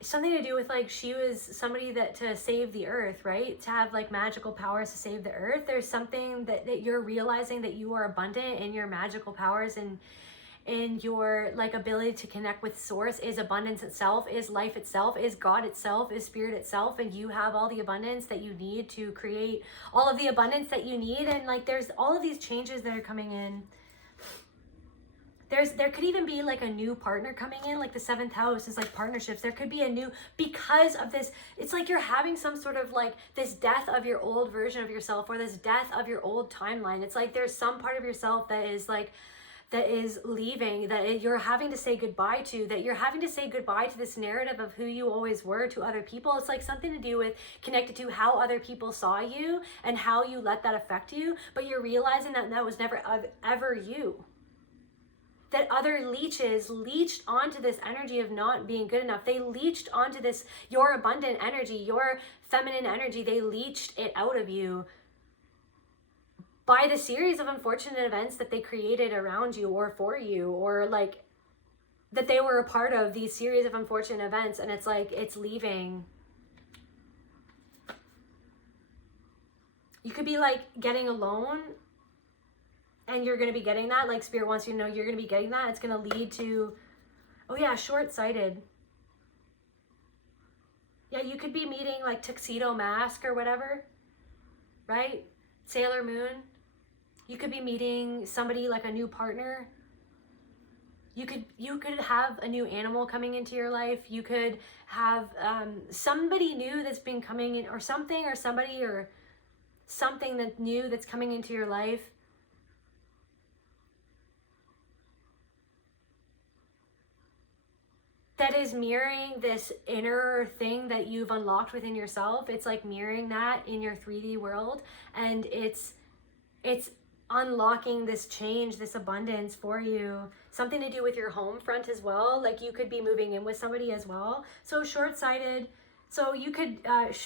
something to do with like she was somebody that to save the earth, right? To have like magical powers to save the earth. There's something that you're realizing that you are abundant in your magical powers, and in your like ability to connect with source is abundance itself, is life itself, is God itself, is spirit itself, and you have all the abundance that you need to create all of the abundance that you need. And like there's all of these changes that are coming in. There could even be like a new partner coming in, like the 7th house is like partnerships. There could be a new, because of this, it's like you're having some sort of like this death of your old version of yourself, or this death of your old timeline. It's like there's some part of yourself that is like, that is leaving, that you're having to say goodbye to, that you're having to say goodbye to this narrative of who you always were to other people. It's like something to do with connected to how other people saw you and how you let that affect you, but you're realizing that that was never ever you. That other leeches leached onto this energy of not being good enough. They leached onto this, your abundant energy, your feminine energy. They leached it out of you by the series of unfortunate events that they created around you or for you, or like that they were a part of these series of unfortunate events. And it's like, it's leaving. You could be like getting a loan, and you're going to be getting that, like Spirit wants you to know you're going to be getting that. It's going to lead to, oh yeah, short-sighted. Yeah, you could be meeting like Tuxedo Mask or whatever, right? Sailor Moon. You could be meeting somebody, like a new partner. You could have a new animal coming into your life. You could have somebody new that's been coming in, or something, or somebody, or something that new that's coming into your life. That is mirroring this inner thing that you've unlocked within yourself. It's like mirroring that in your 3D world, and it's unlocking this change, this abundance for you. Something to do with your home front as well. Like you could be moving in with somebody as well. So short-sighted. So you could,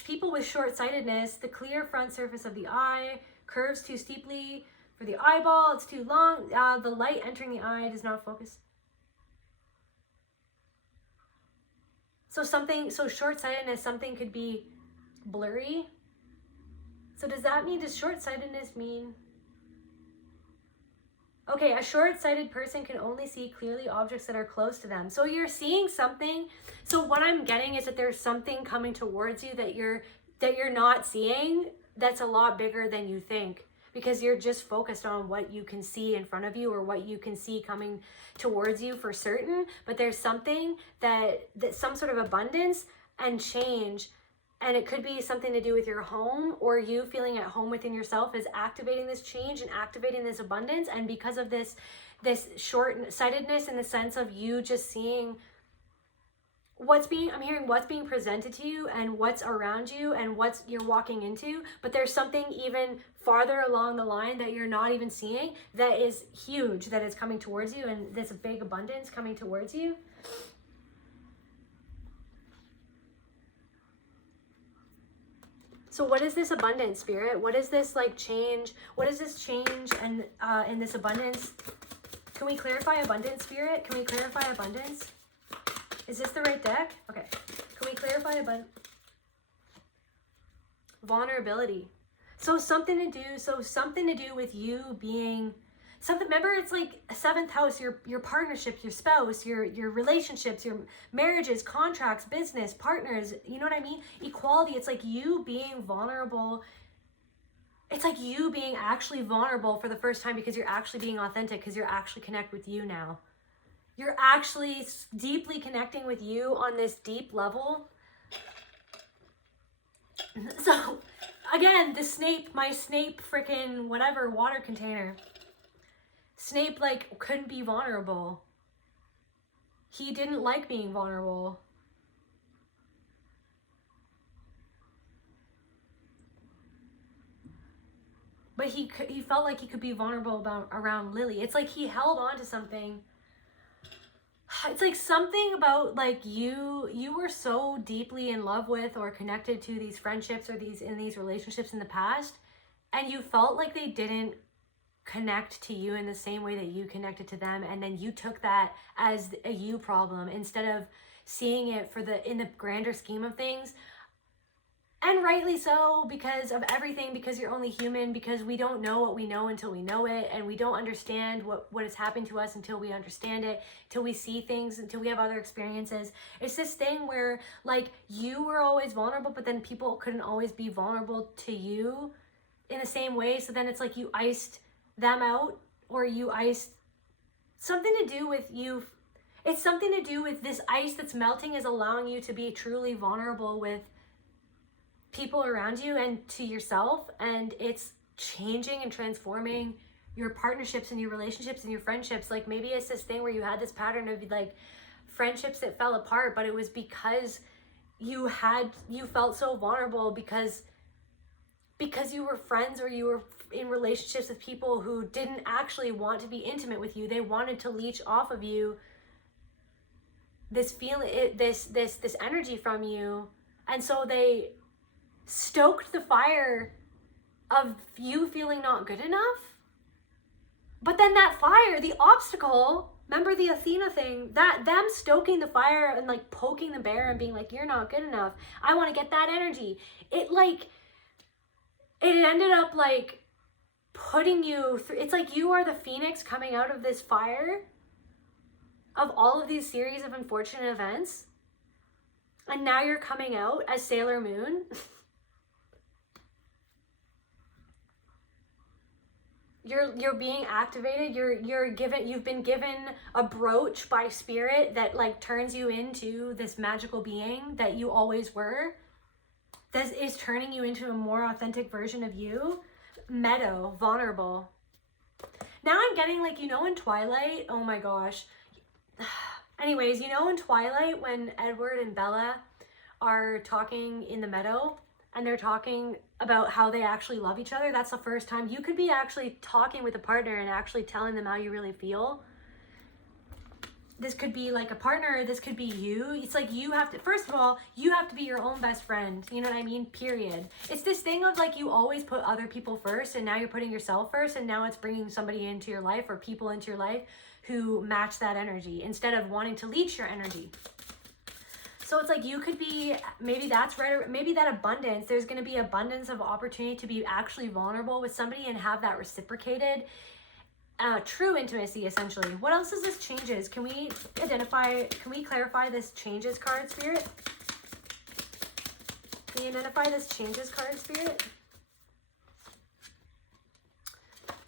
people with short-sightedness, the clear front surface of the eye curves too steeply for the eyeball. It's too long. The light entering the eye does not focus. So short-sightedness, something could be blurry. So does that mean, does short-sightedness mean, okay, a short-sighted person can only see clearly objects that are close to them. So you're seeing something. So what I'm getting is that there's something coming towards you that you're not seeing that's a lot bigger than you think, because you're just focused on what you can see in front of you or what you can see coming towards you for certain. But there's something that some sort of abundance and change. And it could be something to do with your home, or you feeling at home within yourself is activating this change and activating this abundance. And because of this short-sightedness, in the sense of you just seeing I'm hearing what's being presented to you and what's around you and what's you're walking into, but there's something even farther along the line that you're not even seeing that is huge, that is coming towards you, and there's a big abundance coming towards you. So what is this abundance, Spirit? What is this like change? What is this change and in this abundance? Can we clarify abundance, Spirit? Can we clarify abundance? Is this the right deck? Okay. Can we clarify abundance? Vulnerability. So something to do with you being something. Remember, it's like a 7th house, your partnership, your spouse, your relationships, your marriages, contracts, business, partners, you know what I mean? Equality. It's like you being vulnerable. It's like you being actually vulnerable for the first time, because you're actually being authentic, because you're actually connect with you now. You're actually deeply connecting with you on this deep level. So again, my Snape freaking whatever water container. Snape like couldn't be vulnerable. He didn't like being vulnerable. But he felt like he could be vulnerable around Lily. It's like he held on to something. It's like something about like you were so deeply in love with or connected to these friendships or these relationships in the past, and you felt like they didn't connect to you in the same way that you connected to them, and then you took that as a you problem instead of seeing it in the grander scheme of things. And rightly so, because of everything, because you're only human, because we don't know what we know until we know it, and we don't understand what has happened to us until we understand it, until we see things, until we have other experiences. It's this thing where like you were always vulnerable, but then people couldn't always be vulnerable to you in the same way. So then it's like you iced them out, or you iced something to do with you. It's something to do with this ice that's melting is allowing you to be truly vulnerable with people around you and to yourself, and it's changing and transforming your partnerships and your relationships and your friendships. Like maybe it's this thing where you had this pattern of like friendships that fell apart, but it was because you felt so vulnerable because you were friends or you were in relationships with people who didn't actually want to be intimate with you. They wanted to leech off of you this energy from you. And so they stoked the fire of you feeling not good enough. But then that fire, the obstacle, remember the Athena thing, that them stoking the fire and like poking the bear and being like, you're not good enough, I want to get that energy. It ended up like putting you through. It's like you are the phoenix coming out of this fire of all of these series of unfortunate events, and now you're coming out as Sailor Moon. You're being activated. You've been given a brooch by spirit that like turns you into this magical being that you always were. This is turning you into a more authentic version of you. Meadow, vulnerable. Now I'm getting like, you know, in Twilight, oh my gosh. Anyways, you know in Twilight when Edward and Bella are talking in the meadow and they're talking about how they actually love each other, that's the first time you could be actually talking with a partner and actually telling them how you really feel. This could be like a partner, this could be you. It's like you have to, first of all, you have to be your own best friend. You know what I mean? Period. It's this thing of like you always put other people first and now you're putting yourself first and now it's bringing somebody into your life or people into your life who match that energy instead of wanting to leech your energy. So it's like you could be, maybe that's right, maybe that abundance, there's going to be abundance of opportunity to be actually vulnerable with somebody and have that reciprocated. True intimacy, essentially. What else is this changes? Can we clarify this changes card, Spirit? Can you identify this changes card, Spirit?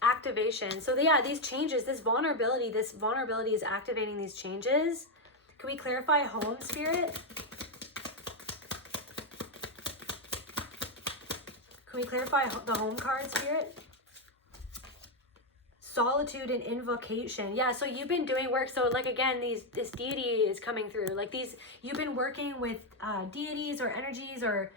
Activation. So yeah, these changes, this vulnerability is activating these changes. Can we clarify home, Spirit? Can we clarify the home card, Spirit? Solitude and invocation. Yeah, so you've been doing work. So like again, this deity is coming through. Like you've been working with deities or energies, or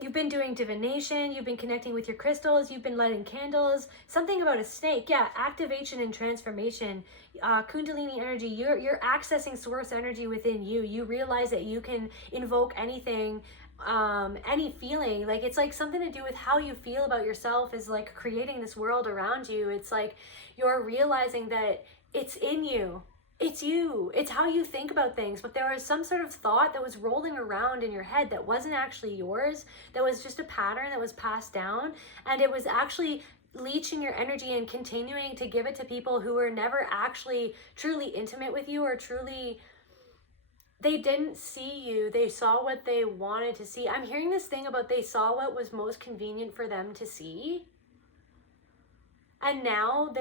you've been doing divination, you've been connecting with your crystals, you've been lighting candles, something about a snake. Yeah, activation and transformation. Kundalini energy, you're accessing source energy within you. You realize that you can invoke anything, any feeling. Like it's like something to do with how you feel about yourself is like creating this world around you. It's like you're realizing that it's in you. It's you. It's how you think about things. But there was some sort of thought that was rolling around in your head that wasn't actually yours, that was just a pattern that was passed down, and it was actually leeching your energy and continuing to give it to people who were never actually truly intimate with you, or truly, they didn't see you. They saw what they wanted to see. I'm hearing this thing about they saw what was most convenient for them to see. And now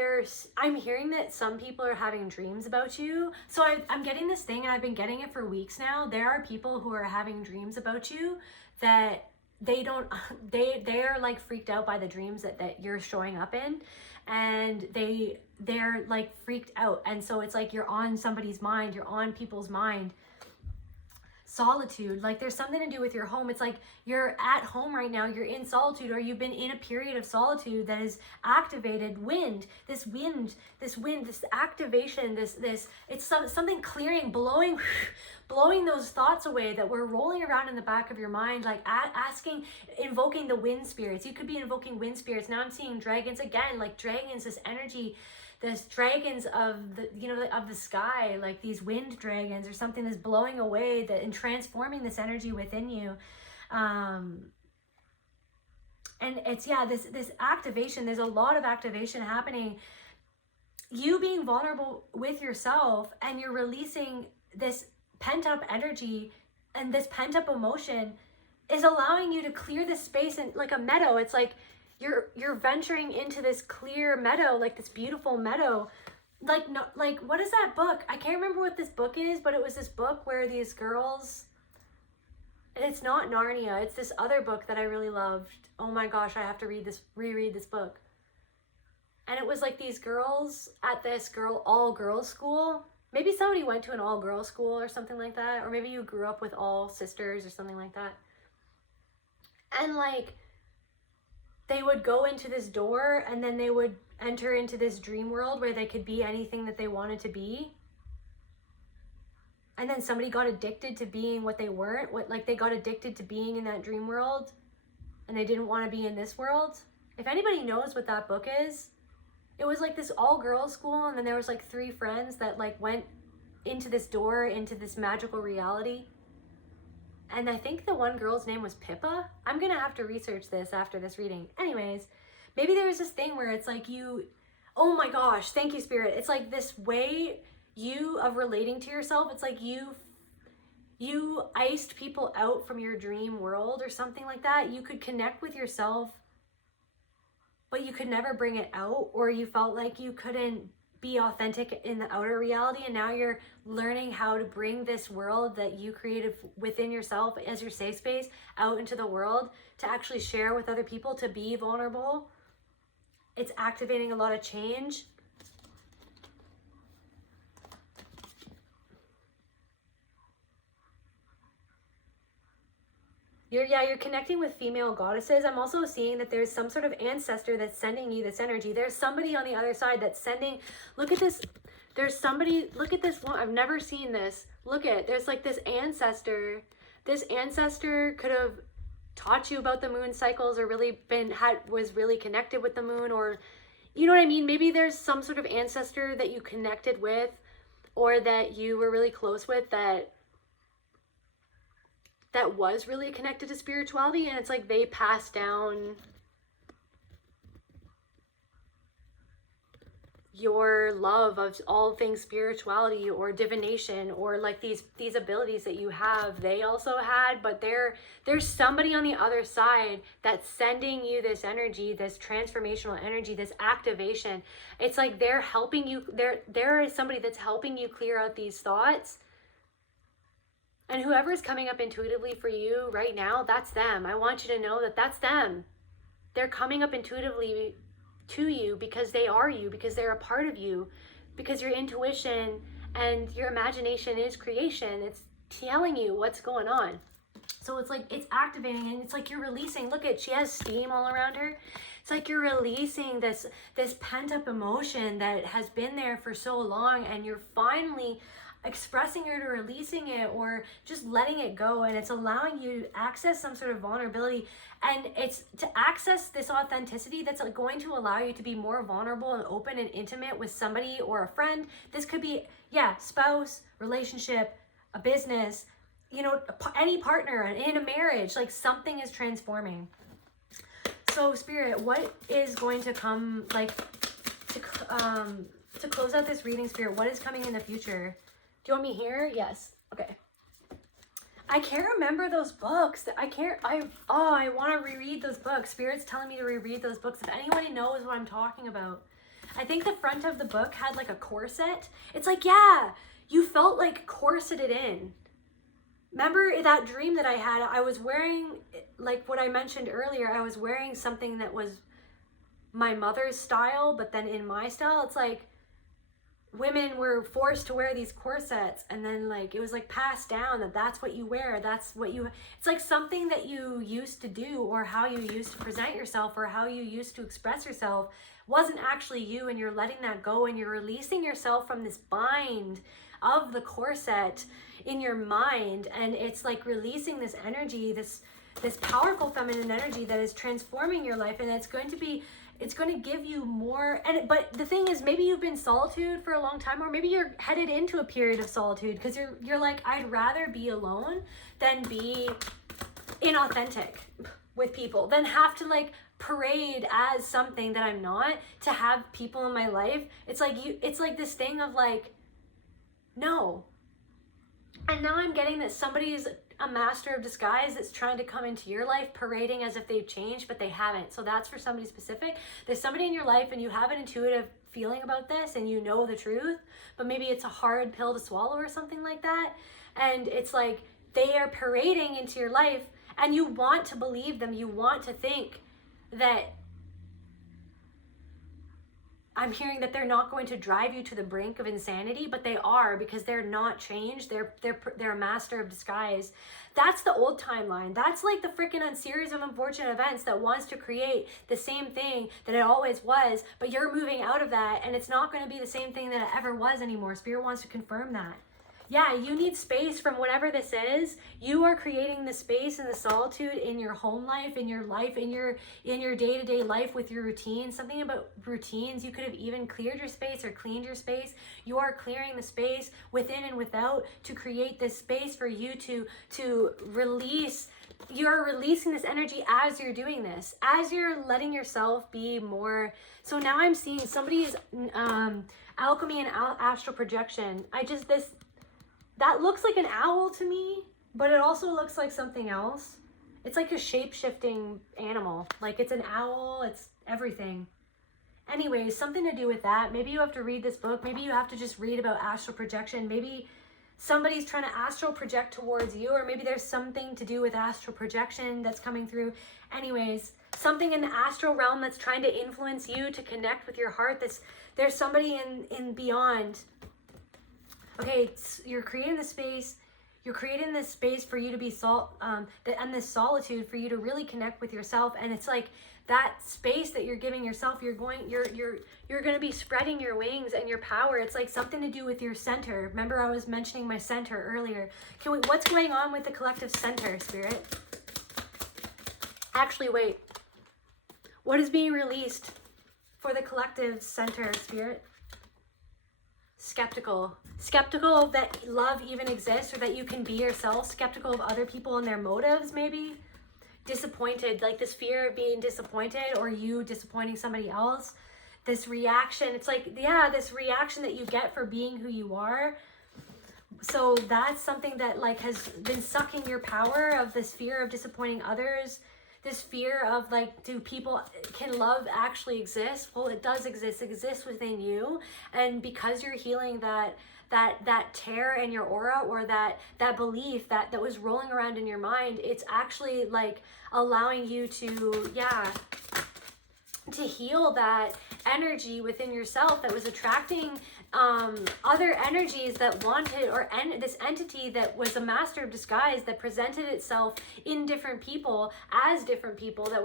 I'm hearing that some people are having dreams about you. So I'm getting this thing, and I've been getting it for weeks now. There are people who are having dreams about you that they're like freaked out by the dreams that you're showing up in. And they're like freaked out. And so it's like you're on somebody's mind, you're on people's mind. Solitude, like there's something to do with your home. It's like you're at home right now, you're in solitude, or you've been in a period of solitude that is activated. This activation, it's something clearing, blowing those thoughts away that were rolling around in the back of your mind, like invoking the wind spirits. You could be invoking wind spirits. Now I'm seeing dragons again, like dragons, this energy, this dragons of the sky, like these wind dragons or something that's blowing away and transforming this energy within you. And it's, yeah, this activation, there's a lot of activation happening. You being vulnerable with yourself, and you're releasing this pent up energy and this pent up emotion is allowing you to clear this space. And like a meadow, it's like you're venturing into this clear meadow, like this beautiful meadow. Like, no, like, what is that book? I can't remember what this book is, but it was this book where these girls, and it's not Narnia, it's this other book that I really loved. Oh my gosh, I have to reread this book. And it was like these girls at this all girls school. Maybe somebody went to an all girls school or something like that. Or maybe you grew up with all sisters or something like that. And like, they would go into this door and then they would enter into this dream world where they could be anything that they wanted to be. And then somebody got addicted to being what they weren't. Like they got addicted to being in that dream world and they didn't want to be in this world. If anybody knows what that book is, it was like this all girls school, and then there was like 3 friends that like went into this door, into this magical reality. And I think the one girl's name was Pippa. I'm gonna have to research this after this reading. Anyways, maybe there was this thing where it's like oh my gosh, thank you, Spirit. It's like this way of relating to yourself. It's like you iced people out from your dream world or something like that. You could connect with yourself, but you could never bring it out, or you felt like you couldn't be authentic in the outer reality. And now you're learning how to bring this world that you created within yourself as your safe space out into the world to actually share with other people, to be vulnerable. It's activating a lot of change. You're connecting with female goddesses. I'm also seeing that there's some sort of ancestor that's sending you this energy. There's somebody on the other side that's sending, look at this. There's somebody, look at this one. I've never seen this. Look at, there's like this ancestor. This ancestor could have taught you about the moon cycles, or really was really connected with the moon, or you know what I mean? Maybe there's some sort of ancestor that you connected with, or that you were really close with, that was really connected to spirituality, and it's like they passed down your love of all things spirituality or divination, or like these abilities that you have, they also had. But there's somebody on the other side that's sending you this energy, this transformational energy, this activation. It's like they're helping you. There is somebody that's helping you clear out these thoughts. And whoever's coming up intuitively for you right now, that's them. I want you to know that that's them. They're coming up intuitively to you because they are you, because they're a part of you, because your intuition and your imagination is creation. It's telling you what's going on. So it's like it's activating, and it's like you're releasing. Look at, she has steam all around her. It's like you're releasing this pent-up emotion that has been there for so long, and you're finally expressing it or releasing it, or just letting it go. And it's allowing you to access some sort of vulnerability, and it's to access this authenticity that's going to allow you to be more vulnerable and open and intimate with somebody or a friend. This could be, spouse, relationship, a business, any partner in a marriage. Like something is transforming. So Spirit, what is going to come, like to close out this reading, Spirit, what is coming in the future? Do you want me here? Yes. Okay. I can't remember those books. I want to reread those books. Spirit's telling me to reread those books. If anybody knows what I'm talking about. I think the front of the book had like a corset. It's like, you felt like corseted in. Remember that dream that I had? I was wearing, like what I mentioned earlier, I was wearing something that was my mother's style, but then in my style. It's like women were forced to wear these corsets, and then like it was like passed down that that's what you wear, it's like something that you used to do, or how you used to present yourself, or how you used to express yourself wasn't actually you, and you're letting that go, and you're releasing yourself from this bind of the corset in your mind. And it's like releasing this energy, this powerful feminine energy that is transforming your life, and it's going to give you more. But the thing is, maybe you've been solitude for a long time, or maybe you're headed into a period of solitude because you're like, I'd rather be alone than be inauthentic with people, than have to like parade as something that I'm not, to have people in my life. It's like this thing of like, no. And now I'm getting that somebody's a master of disguise that's trying to come into your life parading as if they've changed, but they haven't. So that's for somebody specific. There's somebody in your life and you have an intuitive feeling about this and you know the truth, but maybe it's a hard pill to swallow or something like that. And it's like they are parading into your life and you want to believe them. You want to think that I'm hearing that they're not going to drive you to the brink of insanity, but they are, because they're not changed. They're a master of disguise. That's the old timeline. That's like the freaking series of unfortunate events that wants to create the same thing that it always was, but you're moving out of that, and it's not going to be the same thing that it ever was anymore. Spirit wants to confirm that. Yeah, you need space from whatever this is. You are creating the space and the solitude in your home life, in your day-to-day life with your routine. Something about routines. You could have even cleared your space or cleaned your space. You are clearing the space within and without to create this space for you to release. You're releasing this energy as you're doing this, as you're letting yourself be more. So now I'm seeing somebody's alchemy and astral projection. That looks like an owl to me, but it also looks like something else. It's like a shape-shifting animal. Like it's an owl, it's everything. Anyways, something to do with that. Maybe you have to read this book. Maybe you have to just read about astral projection. Maybe somebody's trying to astral project towards you, or maybe there's something to do with astral projection that's coming through. Anyways, something in the astral realm that's trying to influence you to connect with your heart. There's somebody in beyond. Okay, you're creating the space. You're creating this space for you to be and this solitude for you to really connect with yourself. And it's like that space that you're giving yourself. You're going to be spreading your wings and your power. It's like something to do with your center. Remember, I was mentioning my center earlier. What's going on with the collective center, Spirit? Actually, wait. What is being released for the collective center, Spirit? Skeptical that love even exists, or that you can be yourself. Skeptical of other people and their motives, maybe. Disappointed, like this fear of being disappointed, or you disappointing somebody else. This reaction, it's like, yeah, this reaction that you get for being who you are. So that's something that like has been sucking your power, of this fear of disappointing others. This fear of like, can love actually exist? Well, it does exist. It exists within you. And because you're healing that tear in your aura, or that belief that was rolling around in your mind, it's actually like allowing you to heal that energy within yourself that was attracting other energies that wanted, or this entity that was a master of disguise that presented itself in different people as different people, that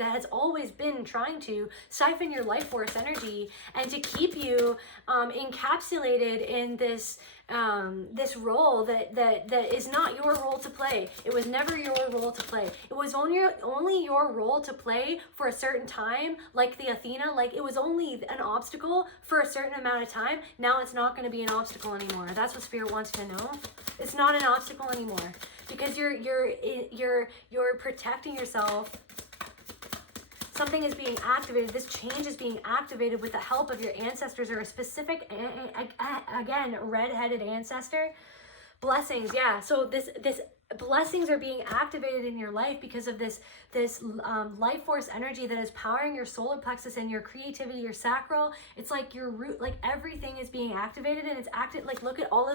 has always been trying to siphon your life force energy and to keep you encapsulated in this role that is not your role to play. It was never your role to play. It was only your role to play for a certain time, like the Athena. Like it was only an obstacle for a certain amount of time. Now it's not going to be an obstacle anymore. That's what Spirit wants to know. It's not an obstacle anymore, because you're protecting yourself. Something is being activated. This change is being activated with the help of your ancestors, or a specific, again, red-headed ancestor. Blessings, yeah. So this blessings are being activated in your life because of this life force energy that is powering your solar plexus and your creativity, your sacral. It's like your root, like everything is being activated, and it's active. Like look at all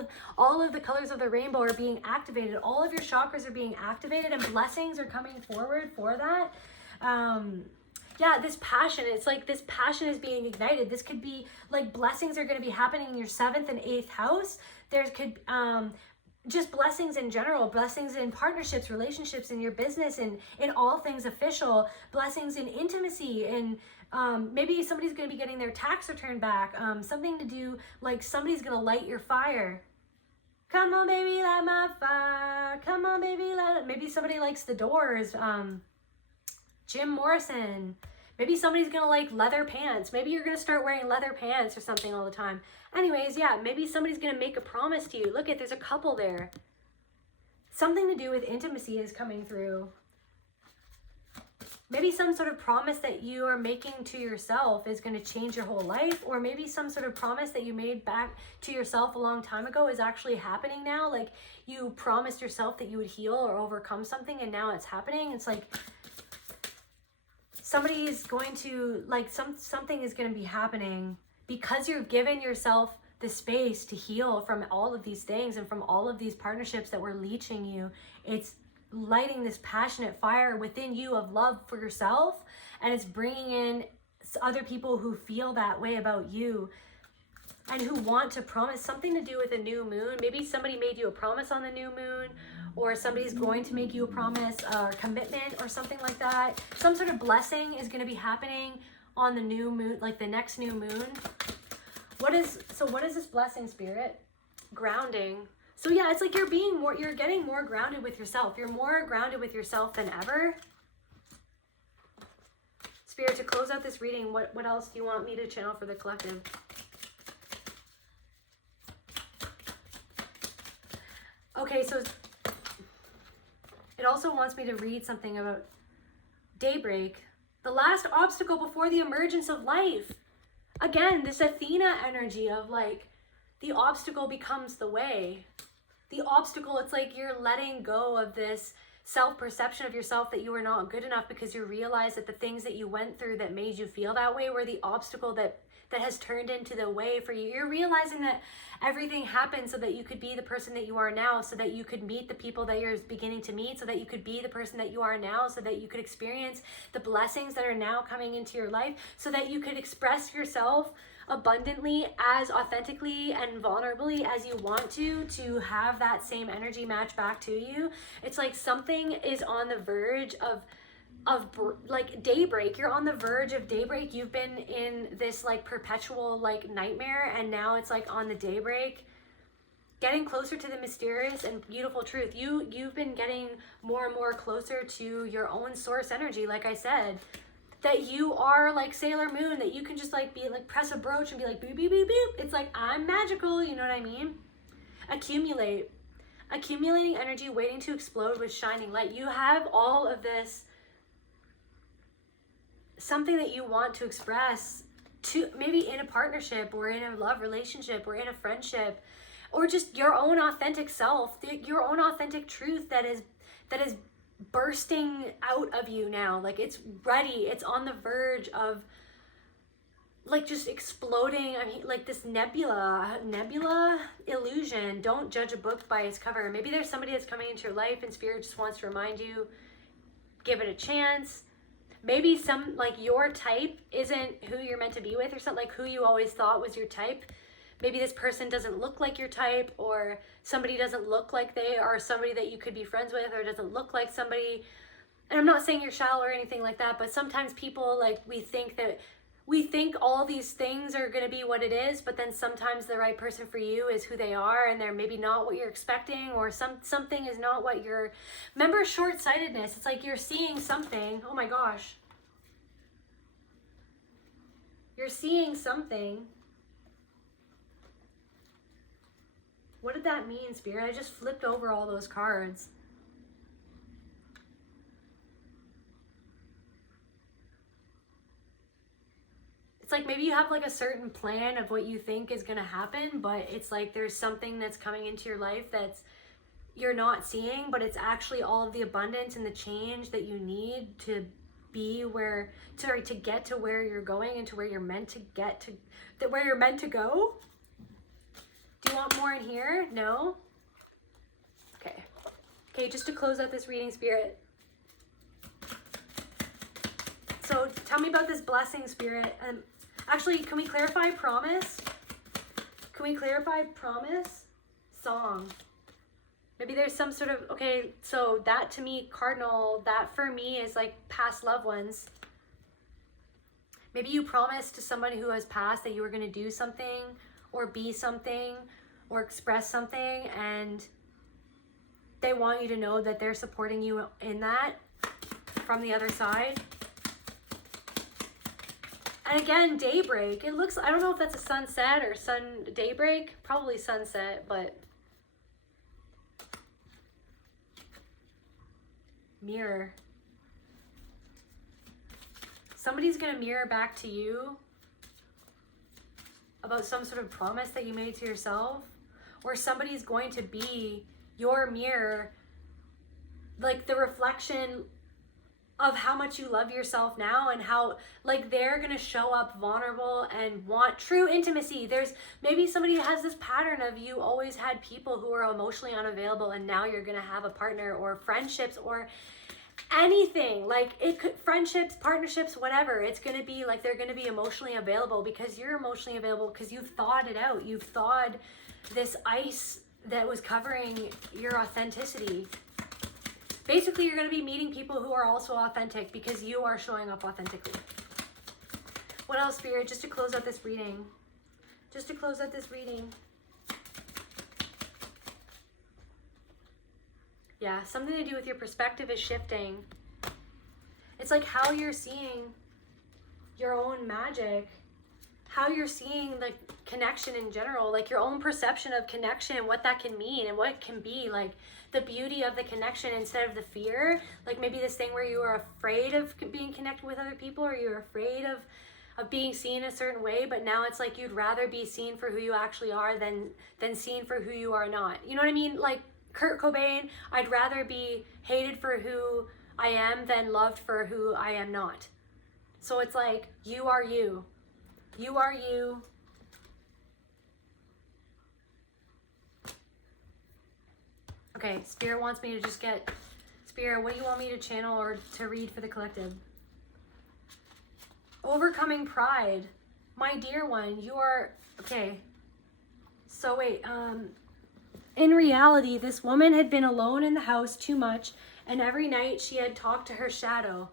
of the colors of the rainbow are being activated. All of your chakras are being activated, and blessings are coming forward for that. Yeah, this passion, it's like this passion is being ignited. This could be like blessings are going to be happening in your 7th and 8th house. There could just blessings in general, blessings in partnerships, relationships, in your business, and in all things official, blessings in intimacy, and maybe somebody's going to be getting their tax return back. Something to do, like somebody's going to light your fire. Come on, baby, light my fire. Come on, baby, light it. Maybe somebody likes the Doors. Jim Morrison. Maybe somebody's gonna like leather pants. Maybe you're gonna start wearing leather pants or something all the time. Anyways, yeah, maybe somebody's gonna make a promise to you. Look, there's a couple there. Something to do with intimacy is coming through. Maybe some sort of promise that you are making to yourself is going to change your whole life, or maybe some sort of promise that you made back to yourself a long time ago is actually happening now. Like you promised yourself that you would heal or overcome something, and now it's happening. It's like somebody's going to, like, something is going to be happening because you've given yourself the space to heal from all of these things and from all of these partnerships that were leeching you. It's lighting this passionate fire within you of love for yourself, and it's bringing in other people who feel that way about you and who want to promise something to do with a new moon. Maybe somebody made you a promise on the new moon, or somebody's going to make you a promise or commitment or something like that. Some sort of blessing is going to be happening on the new moon, like the next new moon. What is this blessing, Spirit? Grounding. So yeah, it's like you're getting more grounded with yourself. You're more grounded with yourself than ever. Spirit, to close out this reading, what else do you want me to channel for the collective? Okay, so it also wants me to read something about daybreak, the last obstacle before the emergence of life. Again, this Athena energy of like the obstacle becomes the way. The obstacle, it's like you're letting go of this self-perception of yourself that you were not good enough because you realize that the things that you went through that made you feel that way were the obstacle that has turned into the way for you. You're realizing that everything happened so that you could be the person that you are now, so that you could meet the people that you're beginning to meet, so that you could be the person that you are now, so that you could experience the blessings that are now coming into your life, so that you could express yourself abundantly, as authentically and vulnerably as you want to have that same energy match back to you. It's like something is on the verge of like daybreak. You're on the verge of daybreak. You've been in this like perpetual like nightmare, and now it's like on the daybreak, getting closer to the mysterious and beautiful truth. You've been getting more and more closer to your own source energy, like I said, that you are like Sailor Moon, that you can just like be like press a brooch and be like boop boop boop boop. It's like, I'm magical, you know what I mean? Accumulating energy waiting to explode with shining light. You have all of this, something that you want to express to maybe in a partnership or in a love relationship or in a friendship, or just your own authentic self, your own authentic truth that is bursting out of you now. Like it's ready, it's on the verge of like just exploding. I mean, like this nebula illusion. Don't judge a book by its cover. Maybe there's somebody that's coming into your life and Spirit just wants to remind you, give it a chance. Maybe some like your type isn't who you're meant to be with, or something, like who you always thought was your type. Maybe this person doesn't look like your type, or somebody doesn't look like they are somebody that you could be friends with, or doesn't look like somebody. And I'm not saying you're shallow or anything like that, but sometimes people, like, we think all these things are going to be what it is, but then sometimes the right person for you is who they are, and they're maybe not what you're expecting, or something is not what you're... Remember short-sightedness. It's like you're seeing something. Oh my gosh. You're seeing something. What did that mean, Spirit? I just flipped over all those cards. It's like maybe you have like a certain plan of what you think is going to happen, but it's like there's something that's coming into your life that's you're not seeing, but it's actually all of the abundance and the change that you need to be where, to get to where you're going and to where you're meant to get to, where you're meant to go. Do you want more in here? No? Okay. Okay, just to close out this reading, Spirit. So tell me about this blessing, Spirit. Actually, can we clarify promise? Can we clarify promise? Song. Maybe there's some sort of, okay, so that to me, cardinal, that for me is like past loved ones. Maybe you promised to somebody who has passed that you were going to do something or be something or express something, and they want you to know that they're supporting you in that from the other side. And again, daybreak. It looks, I don't know if that's a sunset or daybreak, probably sunset, but mirror. Somebody's going to mirror back to you about some sort of promise that you made to yourself, or somebody's going to be your mirror, like the reflection of how much you love yourself now, and how like they're gonna show up vulnerable and want true intimacy. There's maybe somebody who has this pattern of you always had people who are emotionally unavailable, and now you're gonna have a partner or friendships, or anything, like it could, friendships, partnerships, whatever. It's going to be like they're going to be emotionally available because you're emotionally available, because you've thawed it out. You've thawed this ice that was covering your authenticity. Basically, you're going to be meeting people who are also authentic because you are showing up authentically. What else, Spirit? Just to close out this reading. Just to close out this reading. Yeah, something to do with your perspective is shifting. It's like how you're seeing your own magic, how you're seeing the connection in general, like your own perception of connection, what that can mean and what it can be, like the beauty of the connection instead of the fear. Like maybe this thing where you are afraid of being connected with other people, or you're afraid of being seen a certain way, but now it's like you'd rather be seen for who you actually are than seen for who you are not. You know what I mean? Like Kurt Cobain, I'd rather be hated for who I am than loved for who I am not. So it's like, you are you. You are you. Okay, Spirit wants me to just get, Spirit, what do you want me to channel or to read for the collective? Overcoming pride. My dear one, you are, okay. So wait, in reality, this woman had been alone in the house too much, and every night she had talked to her shadow.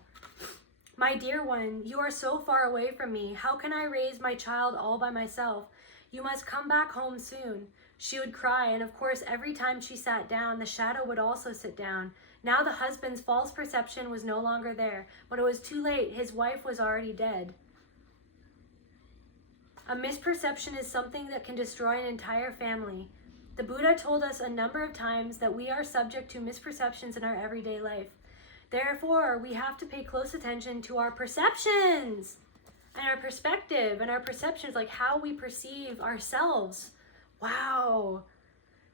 My dear one, you are so far away from me. How can I raise my child all by myself? You must come back home soon. She would cry, and of course, every time she sat down, the shadow would also sit down. Now the husband's false perception was no longer there, but it was too late. His wife was already dead. A misperception is something that can destroy an entire family. The Buddha told us a number of times that we are subject to misperceptions in our everyday life. Therefore, we have to pay close attention to our perceptions and our perspective and our perceptions, like how we perceive ourselves. Wow.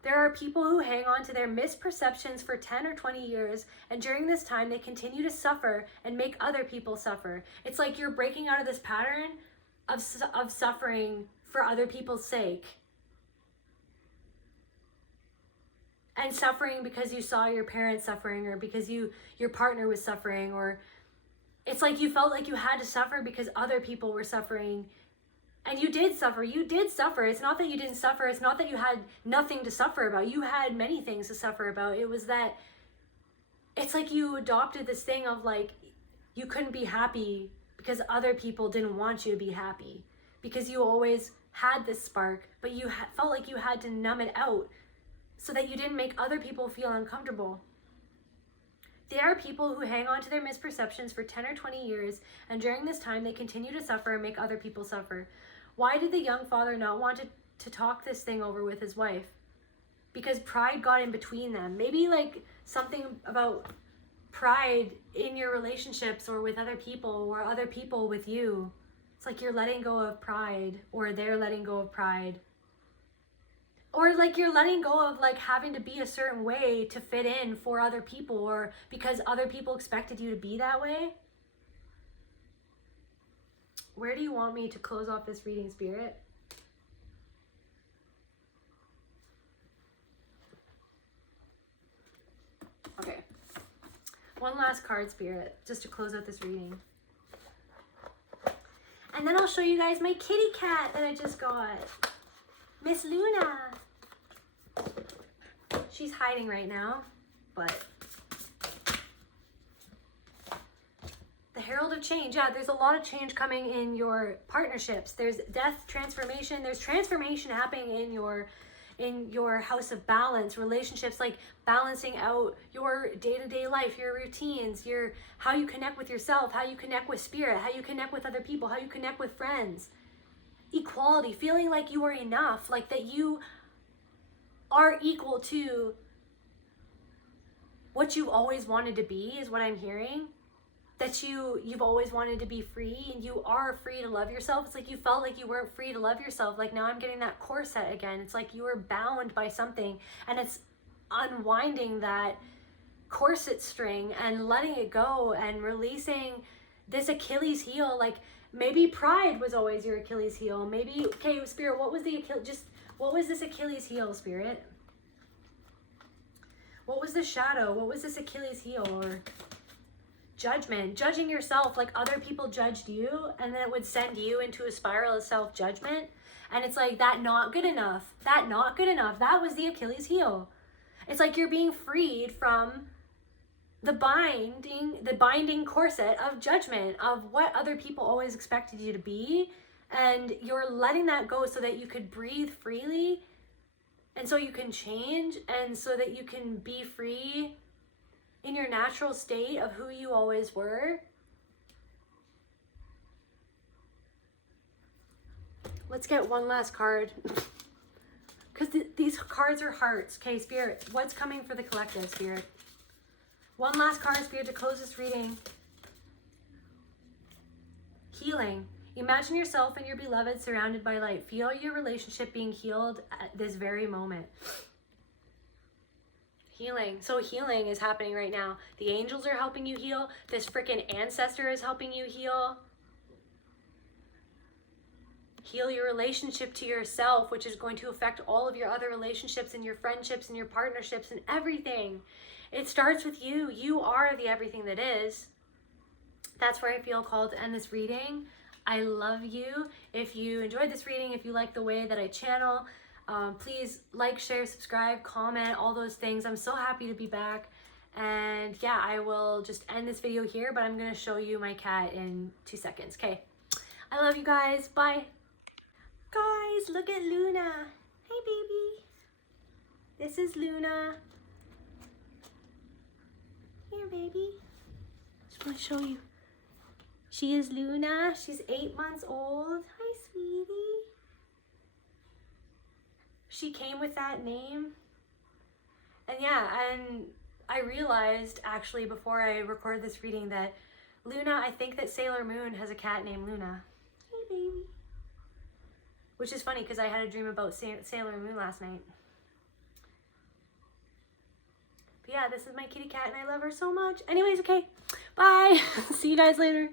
There are people who hang on to their misperceptions for 10 or 20 years, and during this time, they continue to suffer and make other people suffer. It's like you're breaking out of this pattern of suffering for other people's sake. And suffering because you saw your parents suffering, or because your partner was suffering, or it's like you felt like you had to suffer because other people were suffering. And you did suffer. You did suffer. It's not that you didn't suffer. It's not that you had nothing to suffer about. You had many things to suffer about. It was that it's like you adopted this thing of like you couldn't be happy because other people didn't want you to be happy, because you always had this spark, but you felt like you had to numb it out so that you didn't make other people feel uncomfortable. There are people who hang on to their misperceptions for 10 or 20 years, and during this time they continue to suffer and make other people suffer. Why did the young father not want to talk this thing over with his wife? Because pride got in between them. Maybe like something about pride in your relationships or with other people, or other people with you. It's like you're letting go of pride, or they're letting go of pride. Or like you're letting go of like having to be a certain way to fit in for other people, or because other people expected you to be that way. Where do you want me to close off this reading, Spirit? Okay. One last card, Spirit, just to close out this reading. And then I'll show you guys my kitty cat that I just got. Miss Luna. She's hiding right now, but the Herald of Change. Yeah, there's a lot of change coming in your partnerships. There's death, transformation. There's transformation happening in your house of balance, relationships, like balancing out your day-to-day life, your routines, your how you connect with yourself, how you connect with spirit, how you connect with other people, how you connect with friends. Equality, feeling like you are enough, like that you are equal to what you've always wanted to be, is what I'm hearing. That you've always wanted to be free, and you are free to love yourself. It's like you felt like you weren't free to love yourself. Like now I'm getting that corset again. It's like you were bound by something, and it's unwinding that corset string and letting it go and releasing this Achilles heel. Like maybe pride was always your Achilles heel. Maybe, okay, Spirit, what was this Achilles heel, Spirit? What was the shadow? What was this Achilles heel? Or judgment, judging yourself like other people judged you, and then it would send you into a spiral of self-judgment. And it's like, that not good enough, that not good enough, that was the Achilles heel. It's like you're being freed from the binding corset of judgment of what other people always expected you to be, and you're letting that go so that you could breathe freely, and so you can change, and so that you can be free in your natural state of who you always were. Let's get one last card. Because these cards are hearts. Okay, Spirit, what's coming for the collective, Spirit? One last card, Spirit, to close this reading. Healing. Imagine yourself and your beloved surrounded by light. Feel your relationship being healed at this very moment. Healing. So healing is happening right now. The angels are helping you heal. This freaking ancestor is helping you heal. Heal your relationship to yourself, which is going to affect all of your other relationships and your friendships and your partnerships and everything. It starts with you. You are the everything that is. That's where I feel called to end this reading. I love you. If you enjoyed this reading, if you like the way that I channel, please like, share, subscribe, comment, all those things. I'm so happy to be back. And yeah, I will just end this video here, but I'm going to show you my cat in 2 seconds. Okay. I love you guys. Bye. Guys, look at Luna. Hey, baby. This is Luna. Here, baby. Just want to show you. She is Luna. She's 8 months old. Hi, sweetie. She came with that name. And yeah, and I realized actually before I recorded this reading that Luna, I think that Sailor Moon has a cat named Luna. Hey, baby. Which is funny because I had a dream about Sailor Moon last night. But yeah, this is my kitty cat and I love her so much. Anyways, okay. Bye. See you guys later.